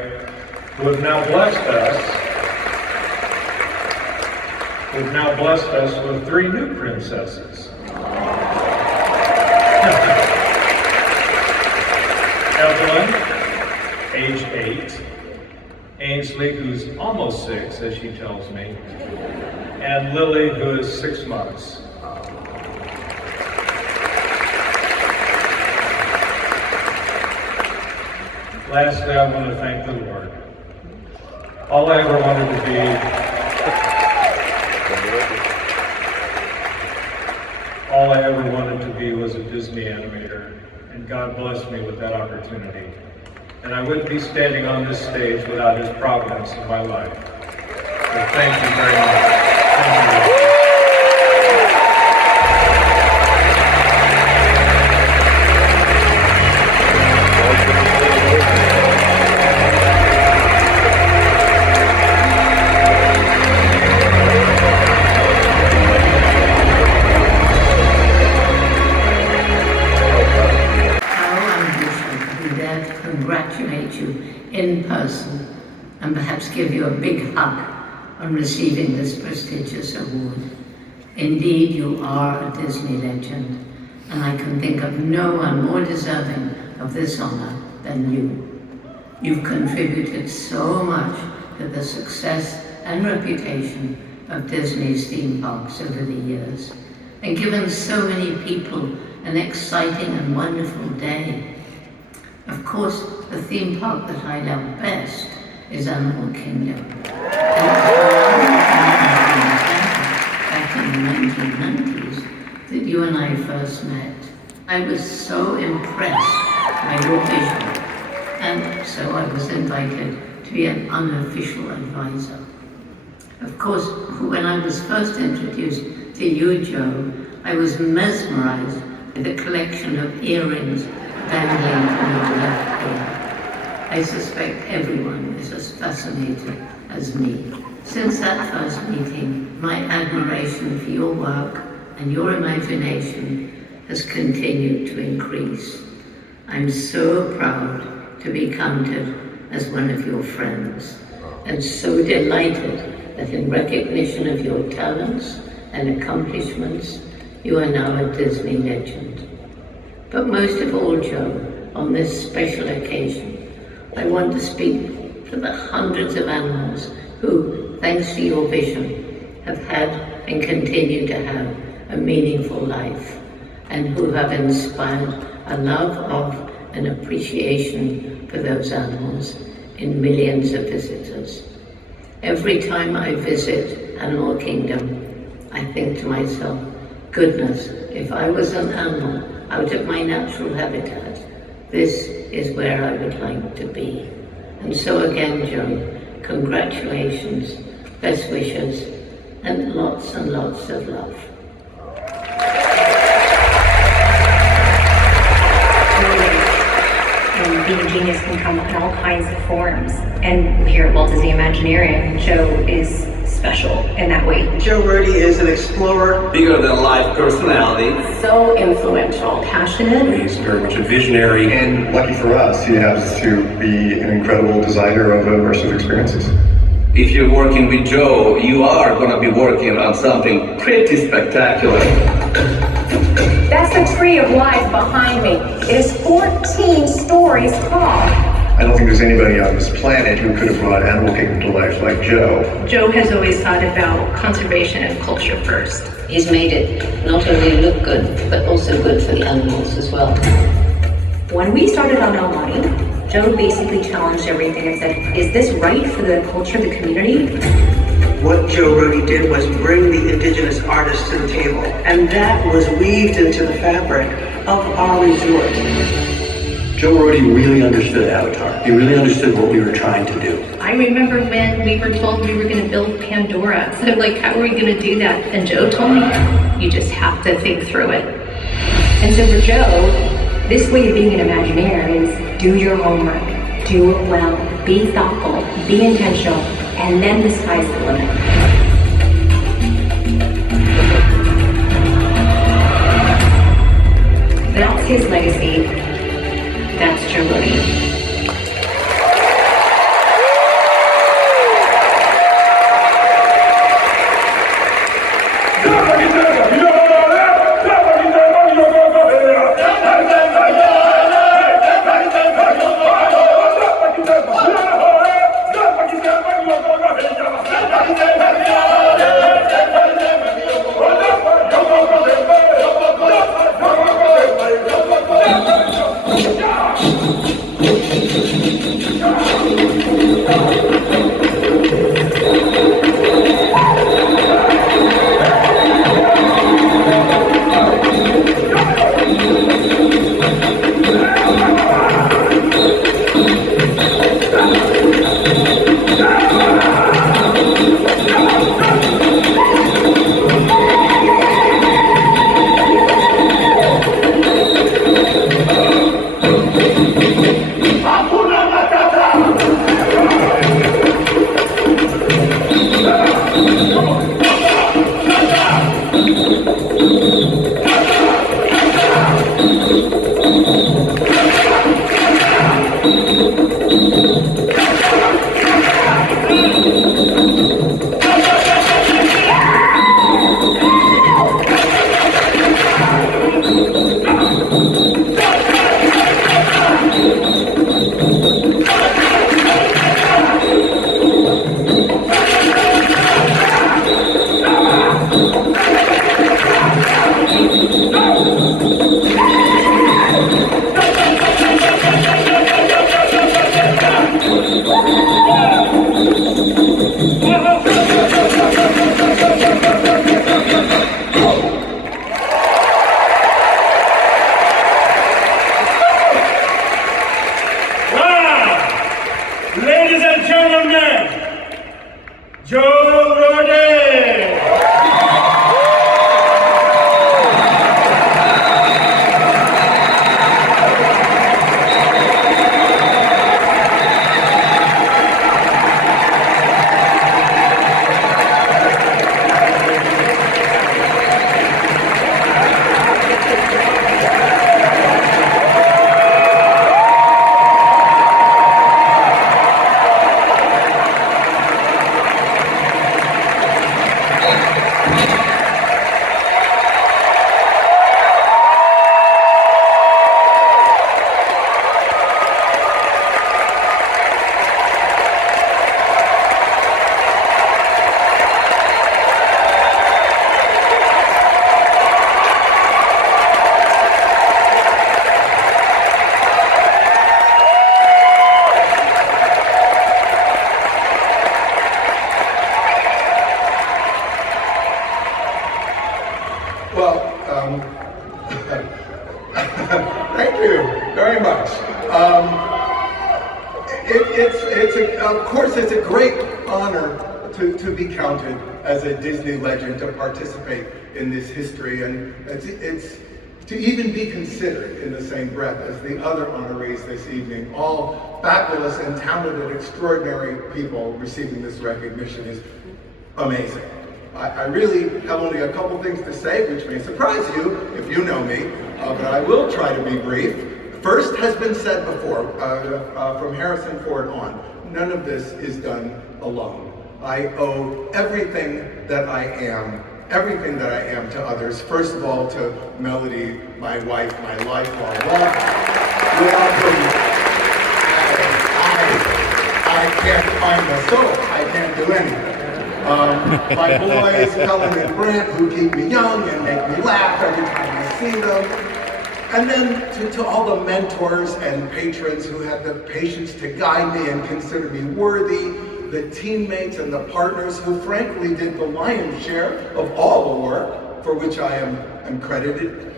who have now blessed us with 3 new princesses. Evelyn, age 8, Ainsley, who's almost 6, as she tells me, and Lily, who is 6 months. Lastly, I want to thank the Lord. All I ever wanted to be was a Disney animator, and God blessed me with that opportunity. And I wouldn't be standing on this stage without His providence in my life. So thank you very much. Thank you. In person and perhaps give you a big hug on receiving this prestigious award. Indeed, you are a Disney legend, and I can think of no one more deserving of this honor than you. You've contributed so much to the success and reputation of Disney's theme parks over the years, and given so many people an exciting and wonderful day. Of course, the theme park that I love best is Animal Kingdom. Back in the 1990s that you and I first met, I was so impressed by your vision, and so I was invited to be an unofficial advisor. Of course, when I was first introduced to you, Joe, I was mesmerized by the collection of earrings dangling from your left ear. I suspect everyone is as fascinated as me. Since that first meeting, my admiration for your work and your imagination has continued to increase. I'm so proud to be counted as one of your friends, and so delighted that in recognition of your talents and accomplishments, you are now a Disney legend. But most of all, Joe, on this special occasion, I want to speak for the hundreds of animals who, thanks to your vision, have had and continue to have a meaningful life, and who have inspired a love of and appreciation for those animals in millions of visitors. Every time I visit Animal Kingdom, I think to myself, goodness, if I was an animal out of my natural habitat, this is where I would like to be. And so again, Joe, congratulations, best wishes, and lots of love. And being a genius can come in all kinds of forms. And here at Walt Disney Imagineering, Joe is special in that way. Joe Rohde is an explorer, bigger than life personality. So influential, passionate. He's very much a visionary. And lucky for us, he happens to be an incredible designer of immersive experiences. If you're working with Joe, you are going to be working on something pretty spectacular. That's the tree of life behind me. It is 14 stories tall. I don't think there's anybody on this planet who could have brought Animal Kingdom to life like Joe. Joe has always thought about conservation and culture first. He's made it not only look good, but also good for the animals as well. When we started on No Money, Joe basically challenged everything and said, is this right for the culture of the community? What Joe Rohde did was bring the indigenous artists to the table, and that was weaved into the fabric of our resort. Joe Rohde really understood Avatar. He really understood what we were trying to do. I remember when we were told we were going to build Pandora. So I'm like, how are we going to do that? And Joe told me, you just have to think through it. And so for Joe, this way of being an Imagineer is do your homework, do it well, be thoughtful, be intentional, and then the sky's the limit. That's his legacy. That's Joe Rohde. Jordan! Thank you very much. Of course, it's a great honor to be counted as a Disney legend, to participate in this history, and it's to even be considered in the same breath as the other honorees this evening, all fabulous and talented, extraordinary people receiving this recognition, is amazing. I really have only a couple things to say, which may surprise you if you know me, but I will try to be brief. First has been said before, from Harrison Ford on, none of this is done alone. I owe everything that I am to others. First of all, to Melody, my wife, my lifelong love. Without whom I can't find the soul. I can't do anything. My boys, Helen and Brent, who keep me young and make me laugh every time I see them. And then to all the mentors and patrons who had the patience to guide me and consider me worthy, the teammates and the partners who frankly did the lion's share of all the work for which I am credited.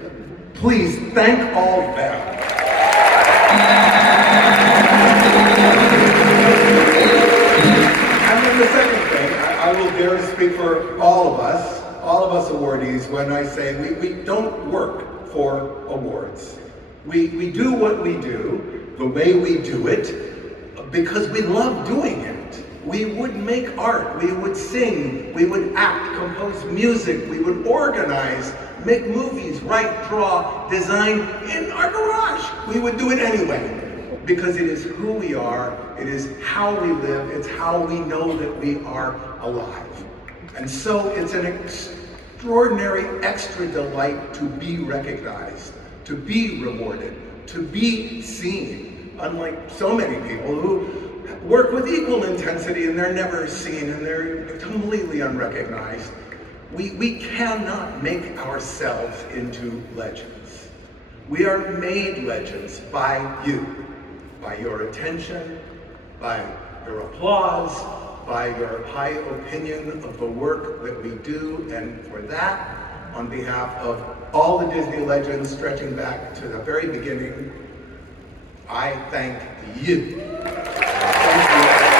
Please thank all of them. And then the second thing, I will dare to speak for all of us awardees when I say we don't work for awards. We do what we do, the way we do it, because we love doing it. We would make art, we would sing, we would act, compose music, we would organize, make movies, write, draw, design in our garage. We would do it anyway, because it is who we are, it is how we live, it's how we know that we are alive. And so it's an extraordinary extra delight to be recognized, to be rewarded, to be seen, unlike so many people who work with equal intensity and they're never seen and they're completely unrecognized. We cannot make ourselves into legends. We are made legends by you, by your attention, by your applause, by your high opinion of the work that we do, and for that, on behalf of all the Disney legends stretching back to the very beginning, I thank you. Thank you.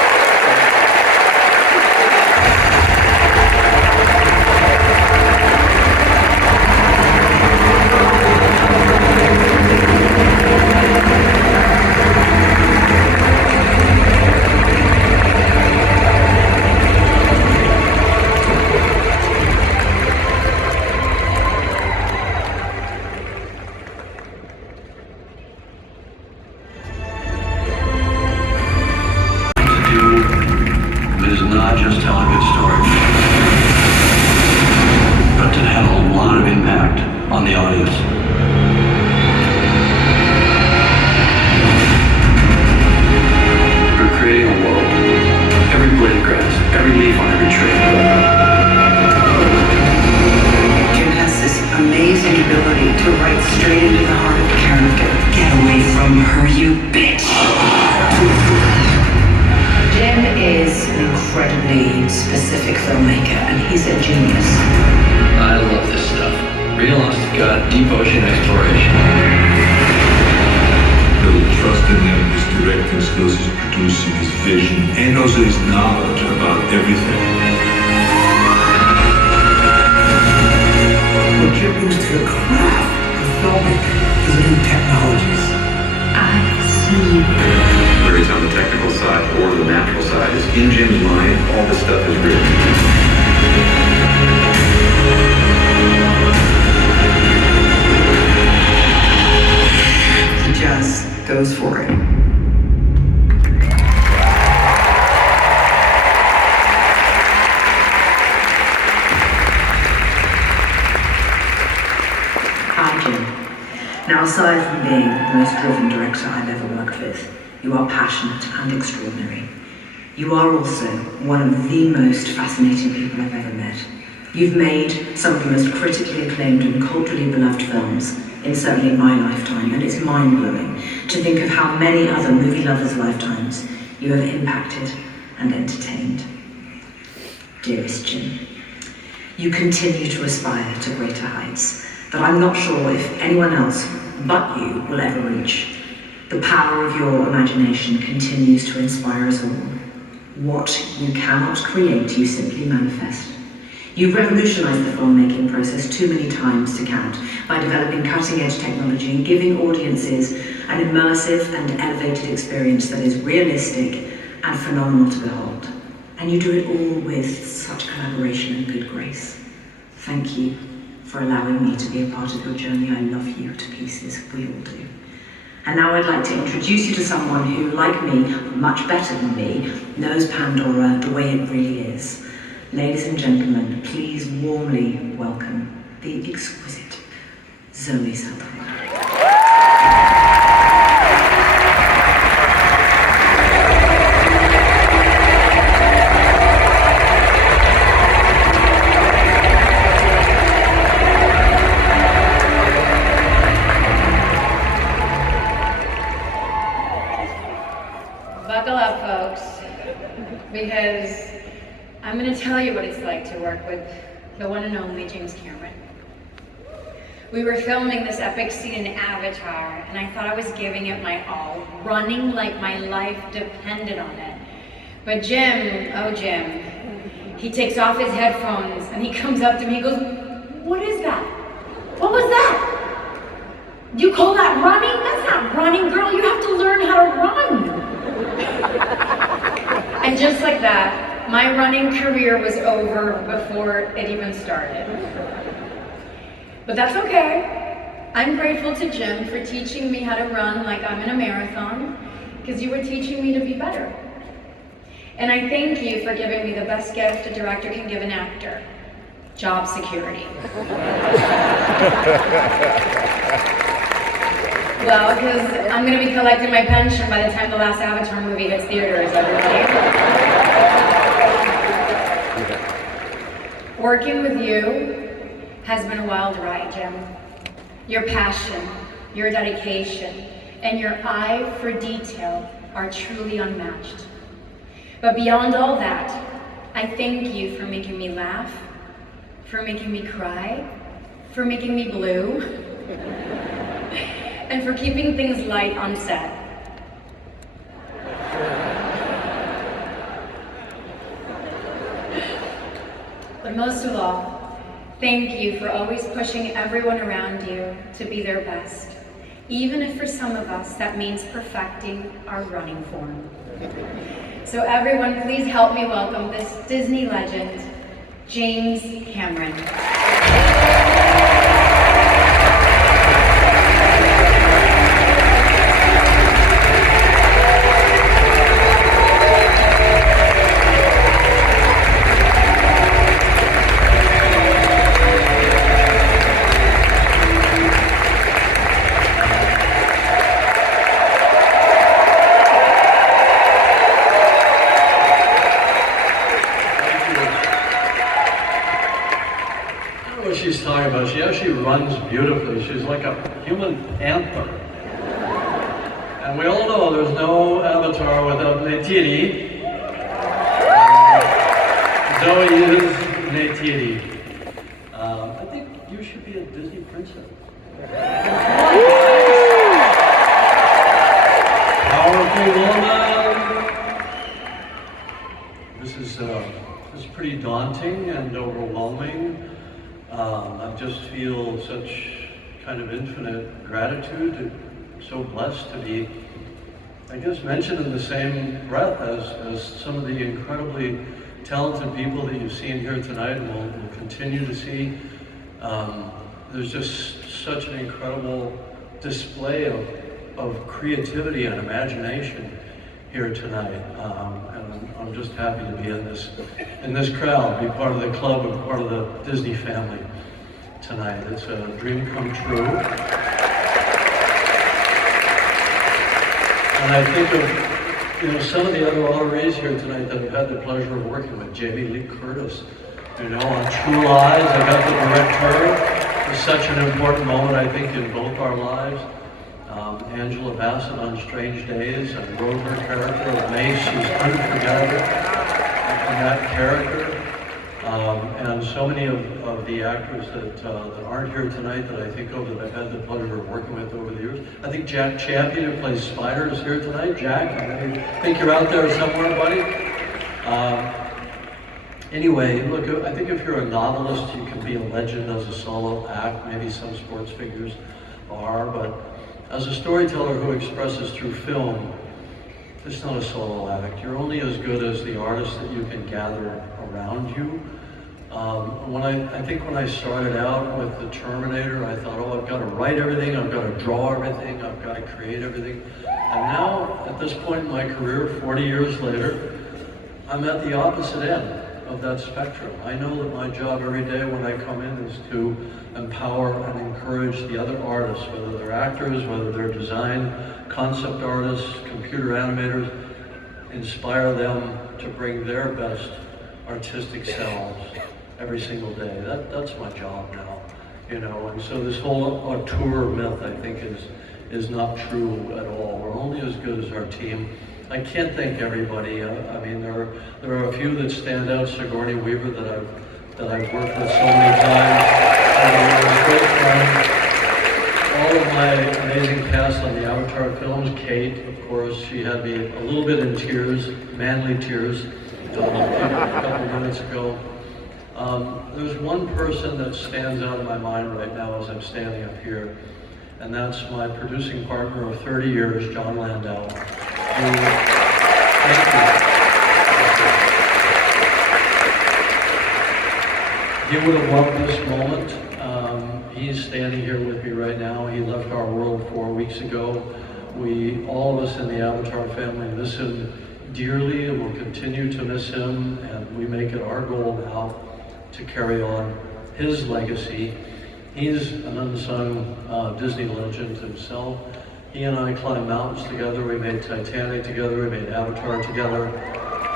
Producing his vision and also his knowledge about everything. Aside from being the most driven director I've ever worked with, you are passionate and extraordinary. You are also one of the most fascinating people I've ever met. You've made some of the most critically acclaimed and culturally beloved films in certainly my lifetime, and it's mind-blowing to think of how many other movie lovers' lifetimes you have impacted and entertained. Dearest Jim, you continue to aspire to greater heights that I'm not sure if anyone else but you will ever reach. The power of your imagination continues to inspire us all. What you cannot create, you simply manifest. You've revolutionized the filmmaking process too many times to count by developing cutting-edge technology and giving audiences an immersive and elevated experience that is realistic and phenomenal to behold. And you do it all with such collaboration and good grace. Thank you for allowing me to be a part of your journey. I love you to pieces, we all do. And now I'd like to introduce you to someone who, like me, much better than me, knows Pandora the way it really is. Ladies and gentlemen, please warmly welcome the exquisite Zoe Saldana. Buckle up, folks, because I'm going to tell you what it's like to work with the one and only James Cameron. We were filming this epic scene in Avatar, and I thought I was giving it my all, running like my life depended on it. But Jim, oh Jim, he takes off his headphones and he comes up to me and goes, "What is that? What was that? You call that running? That's not running, girl. You have to learn how to run." And just like that, my running career was over before it even started. But that's okay. I'm grateful to Jim for teaching me how to run like I'm in a marathon, because you were teaching me to be better. And I thank you for giving me the best gift a director can give an actor: job security. Well, because I'm going to be collecting my pension by the time the last Avatar movie hits theaters, everybody. Working with you has been a wild ride, Jim. Your passion, your dedication, and your eye for detail are truly unmatched. But beyond all that, I thank you for making me laugh, for making me cry, for making me blue, and for keeping things light on set. But most of all, thank you for always pushing everyone around you to be their best, even if for some of us that means perfecting our running form. So everyone, please help me welcome this Disney legend, James Cameron. She actually runs beautifully. She's like a human anther. And we all know there's no Avatar without Neytiri. Zoe is Neytiri. I think you should be a Disney princess. Powerful woman. This is pretty daunting and overwhelming. I just feel such kind of infinite gratitude and so blessed to be, I guess, mentioned in the same breath as some of the incredibly talented people that you've seen here tonight and will continue to see. There's just such an incredible display of creativity and imagination here tonight. And I'm just happy to be in this crowd, be part of the club and part of the Disney family tonight. It's a dream come true. And I think of, some of the other honorees here tonight that I've had the pleasure of working with. Jamie Lee Curtis, on True Lies, I got to direct her. It was such an important moment, I think, in both our lives. Angela Bassett on Strange Days, I wrote her character of Mace. She's unforgettable in that character. And so many of the actors that aren't here tonight that I think of that I've had the pleasure of working with over the years. I think Jack Champion, who plays Spider, is here tonight. Jack, I think you're out there somewhere, buddy. Anyway, look, I think if you're a novelist, you can be a legend as a solo act. Maybe some sports figures are, but as a storyteller who expresses through film, it's not a solo act. You're only as good as the artists that you can gather around you. I think when I started out with The Terminator, I thought, I've got to write everything, I've got to draw everything, I've got to create everything. And now, at this point in my career, 40 years later, I'm at the opposite end of that spectrum. I know that my job every day when I come in is to empower and encourage the other artists, whether they're actors, whether they're design, concept artists, computer animators, inspire them to bring their best artistic selves every single day. That's my job now, and so this whole auteur myth, I think, is not true at all. We're only as good as our team. I can't thank everybody. There are a few that stand out. Sigourney Weaver that I've worked with so many times. It was great fun. All of my amazing cast on the Avatar films. Kate, of course, she had me a little bit in tears, manly tears, a couple minutes ago. There's one person that stands out in my mind right now as I'm standing up here, and that's my producing partner of 30 years, John Landau. Thank you. He would have loved this moment. He's standing here with me right now. He left our world 4 weeks ago. All of us in the Avatar family miss him dearly and will continue to miss him, and we make it our goal now to carry on his legacy. He's an unsung Disney legend himself. He and I climbed mountains together. We made Titanic together. We made Avatar together.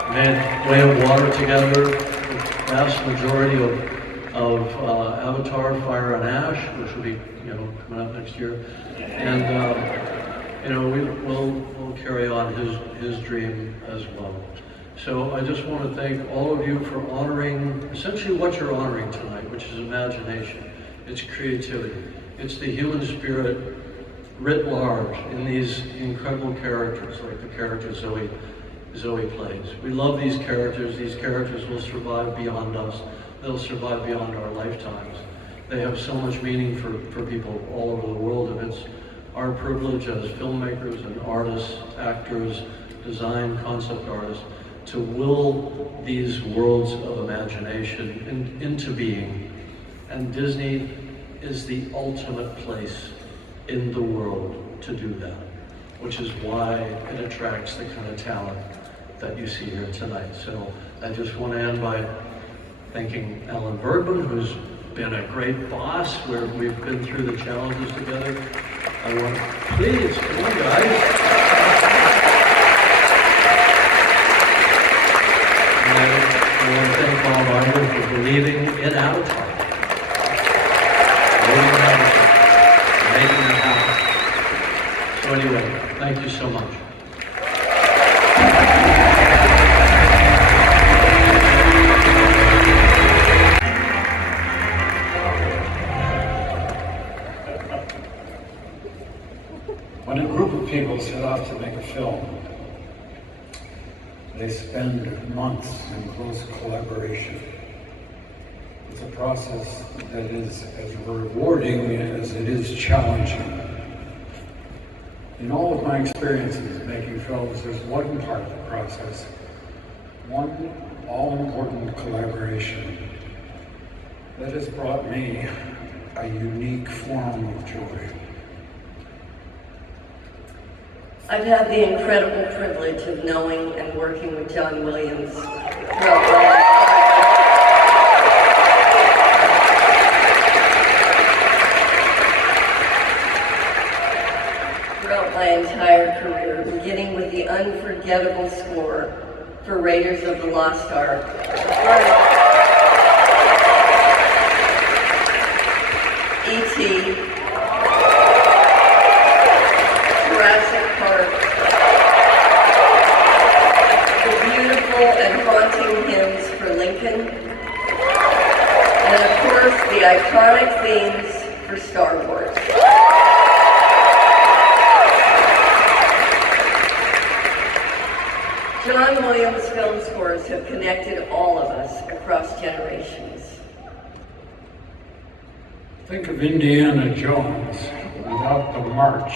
We made Way of Water together. The vast majority of Avatar, Fire and Ash, which will be coming up next year. And we'll carry on his dream as well. So I just want to thank all of you for honoring essentially what you're honoring tonight, which is imagination. It's creativity. It's the human spirit writ large in these incredible characters, like the character Zoe plays. We love these characters. These characters will survive beyond us. They'll survive beyond our lifetimes. They have so much meaning for people all over the world, and it's our privilege as filmmakers and artists, actors, design, concept artists, to will these worlds of imagination into being. And Disney is the ultimate place in the world to do that, which is why it attracts the kind of talent that you see here tonight. So I just want to end by thanking Alan Bergman, who's been a great boss, where we've been through the challenges together. I want to, please, come on guys. I want to thank Bob Iger for believing in Avatar. Making it happen. So anyway, thank you so much. When a group of people set out to make a film, they spend months in close collaboration. It's a process that is as rewarding as it is challenging. In all of my experiences making films, there's one part of the process, one all-important collaboration that has brought me a unique form of joy. I've had the incredible privilege of knowing and working with John Williams throughout my entire career, beginning unforgettable score for Raiders of the Lost Ark. E.T., Jurassic Park, the beautiful and haunting hymns for Lincoln, and of course the iconic themes for Star Wars. John Williams' film scores have connected all of us across generations. Think of Indiana Jones without the march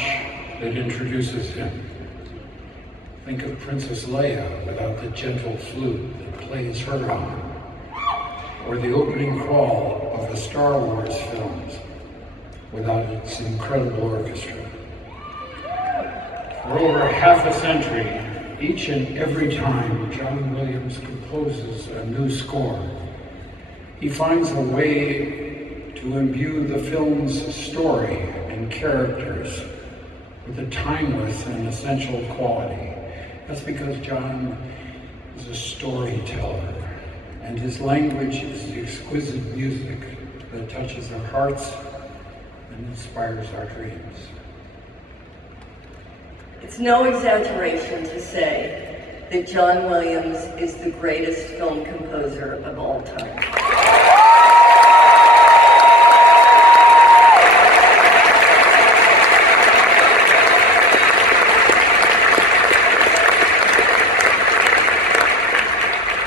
that introduces him. Think of Princess Leia without the gentle flute that plays her on. Or the opening crawl of the Star Wars films without its incredible orchestra. For over half a century, each and every time John Williams composes a new score, he finds a way to imbue the film's story and characters with a timeless and essential quality. That's because John is a storyteller, and his language is the exquisite music that touches our hearts and inspires our dreams. It's no exaggeration to say that John Williams is the greatest film composer of all time.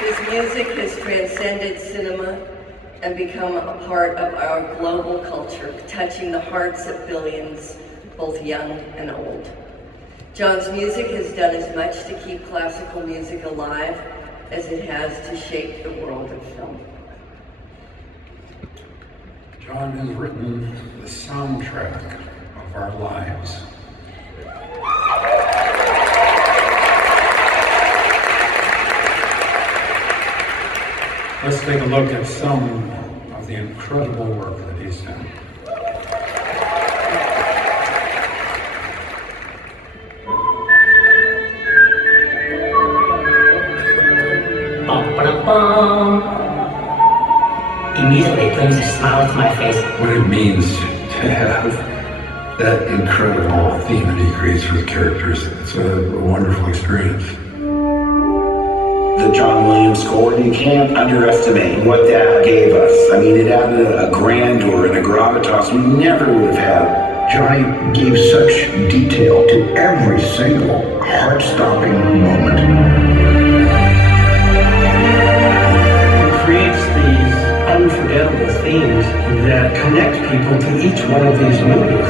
His music has transcended cinema and become a part of our global culture, touching the hearts of billions, both young and old. John's music has done as much to keep classical music alive as it has to shape the world of film. John has written the soundtrack of our lives. Let's take a look at some of the incredible work that he's done. Immediately brings a smile to my face. What it means to have that incredible theme that he creates for the characters. It's a wonderful experience. The John Williams score, you can't underestimate what that gave us. I mean, it added a grandeur and a gravitas we never would have had. Johnny gave such detail to every single heart-stopping moment. He creates these unforgettable themes that connect people to each one of these movies.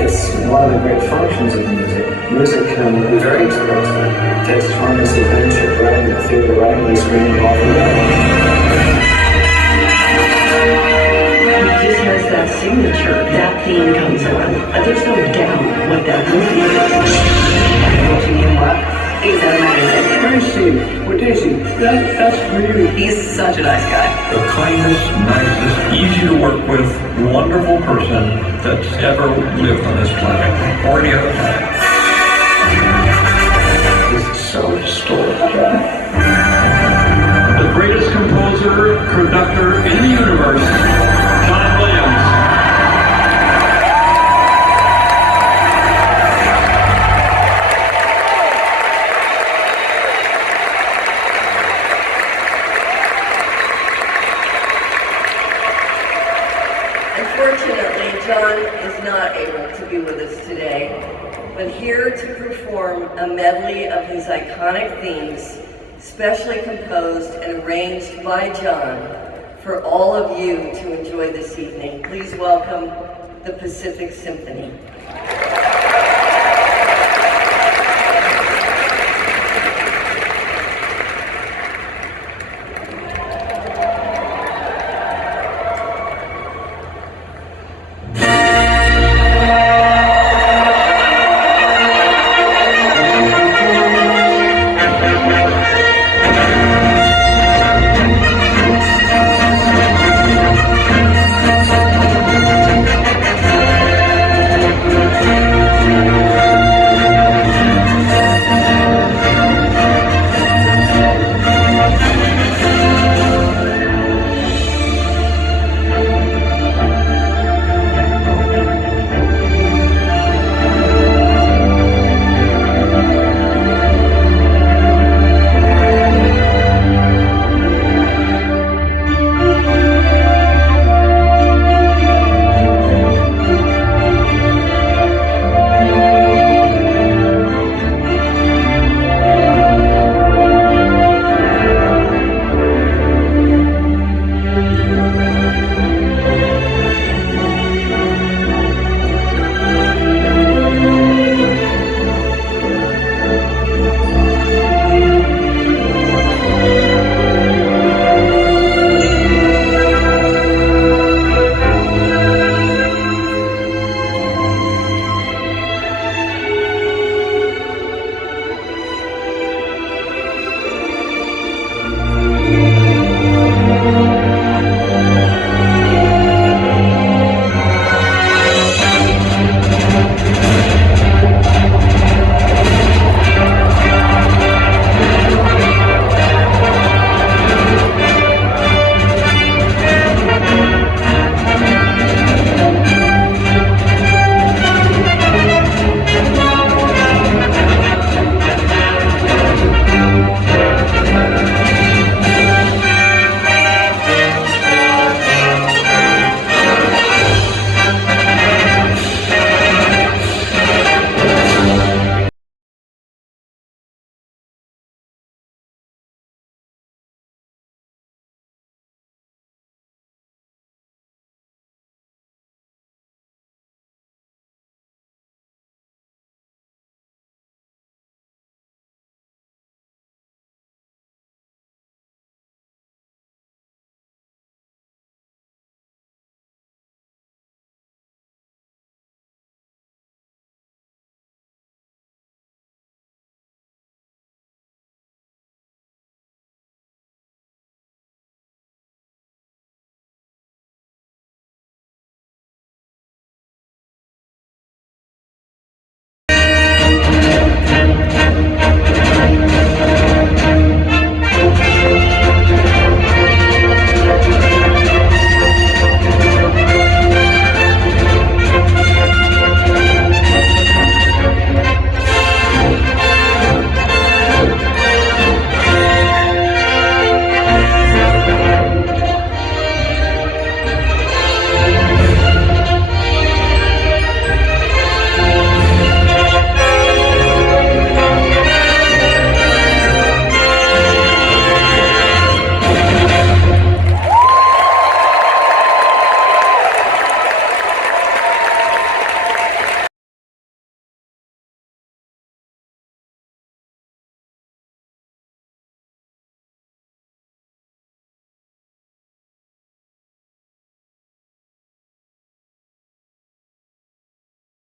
It's one of the great functions of music. Music can be very expressive. It takes tremendous adventure, writing in the theater, writing on the screen, all from that. He just has that signature. That theme comes on. There's no doubt what that movie is. Watching him work is amazing. Very Steve, with Daisy, that's really... He's such a nice guy. The kindest, nicest, easy to work with, wonderful person that's ever lived on this planet or any other planet. This is so historic, John. The greatest composer, conductor in the universe, John Williams. Unfortunately, John is not able to be with us today, but here to perform a medley of his iconic themes, specially composed and arranged by John for all of you to enjoy this evening. Please welcome the Pacific Symphony.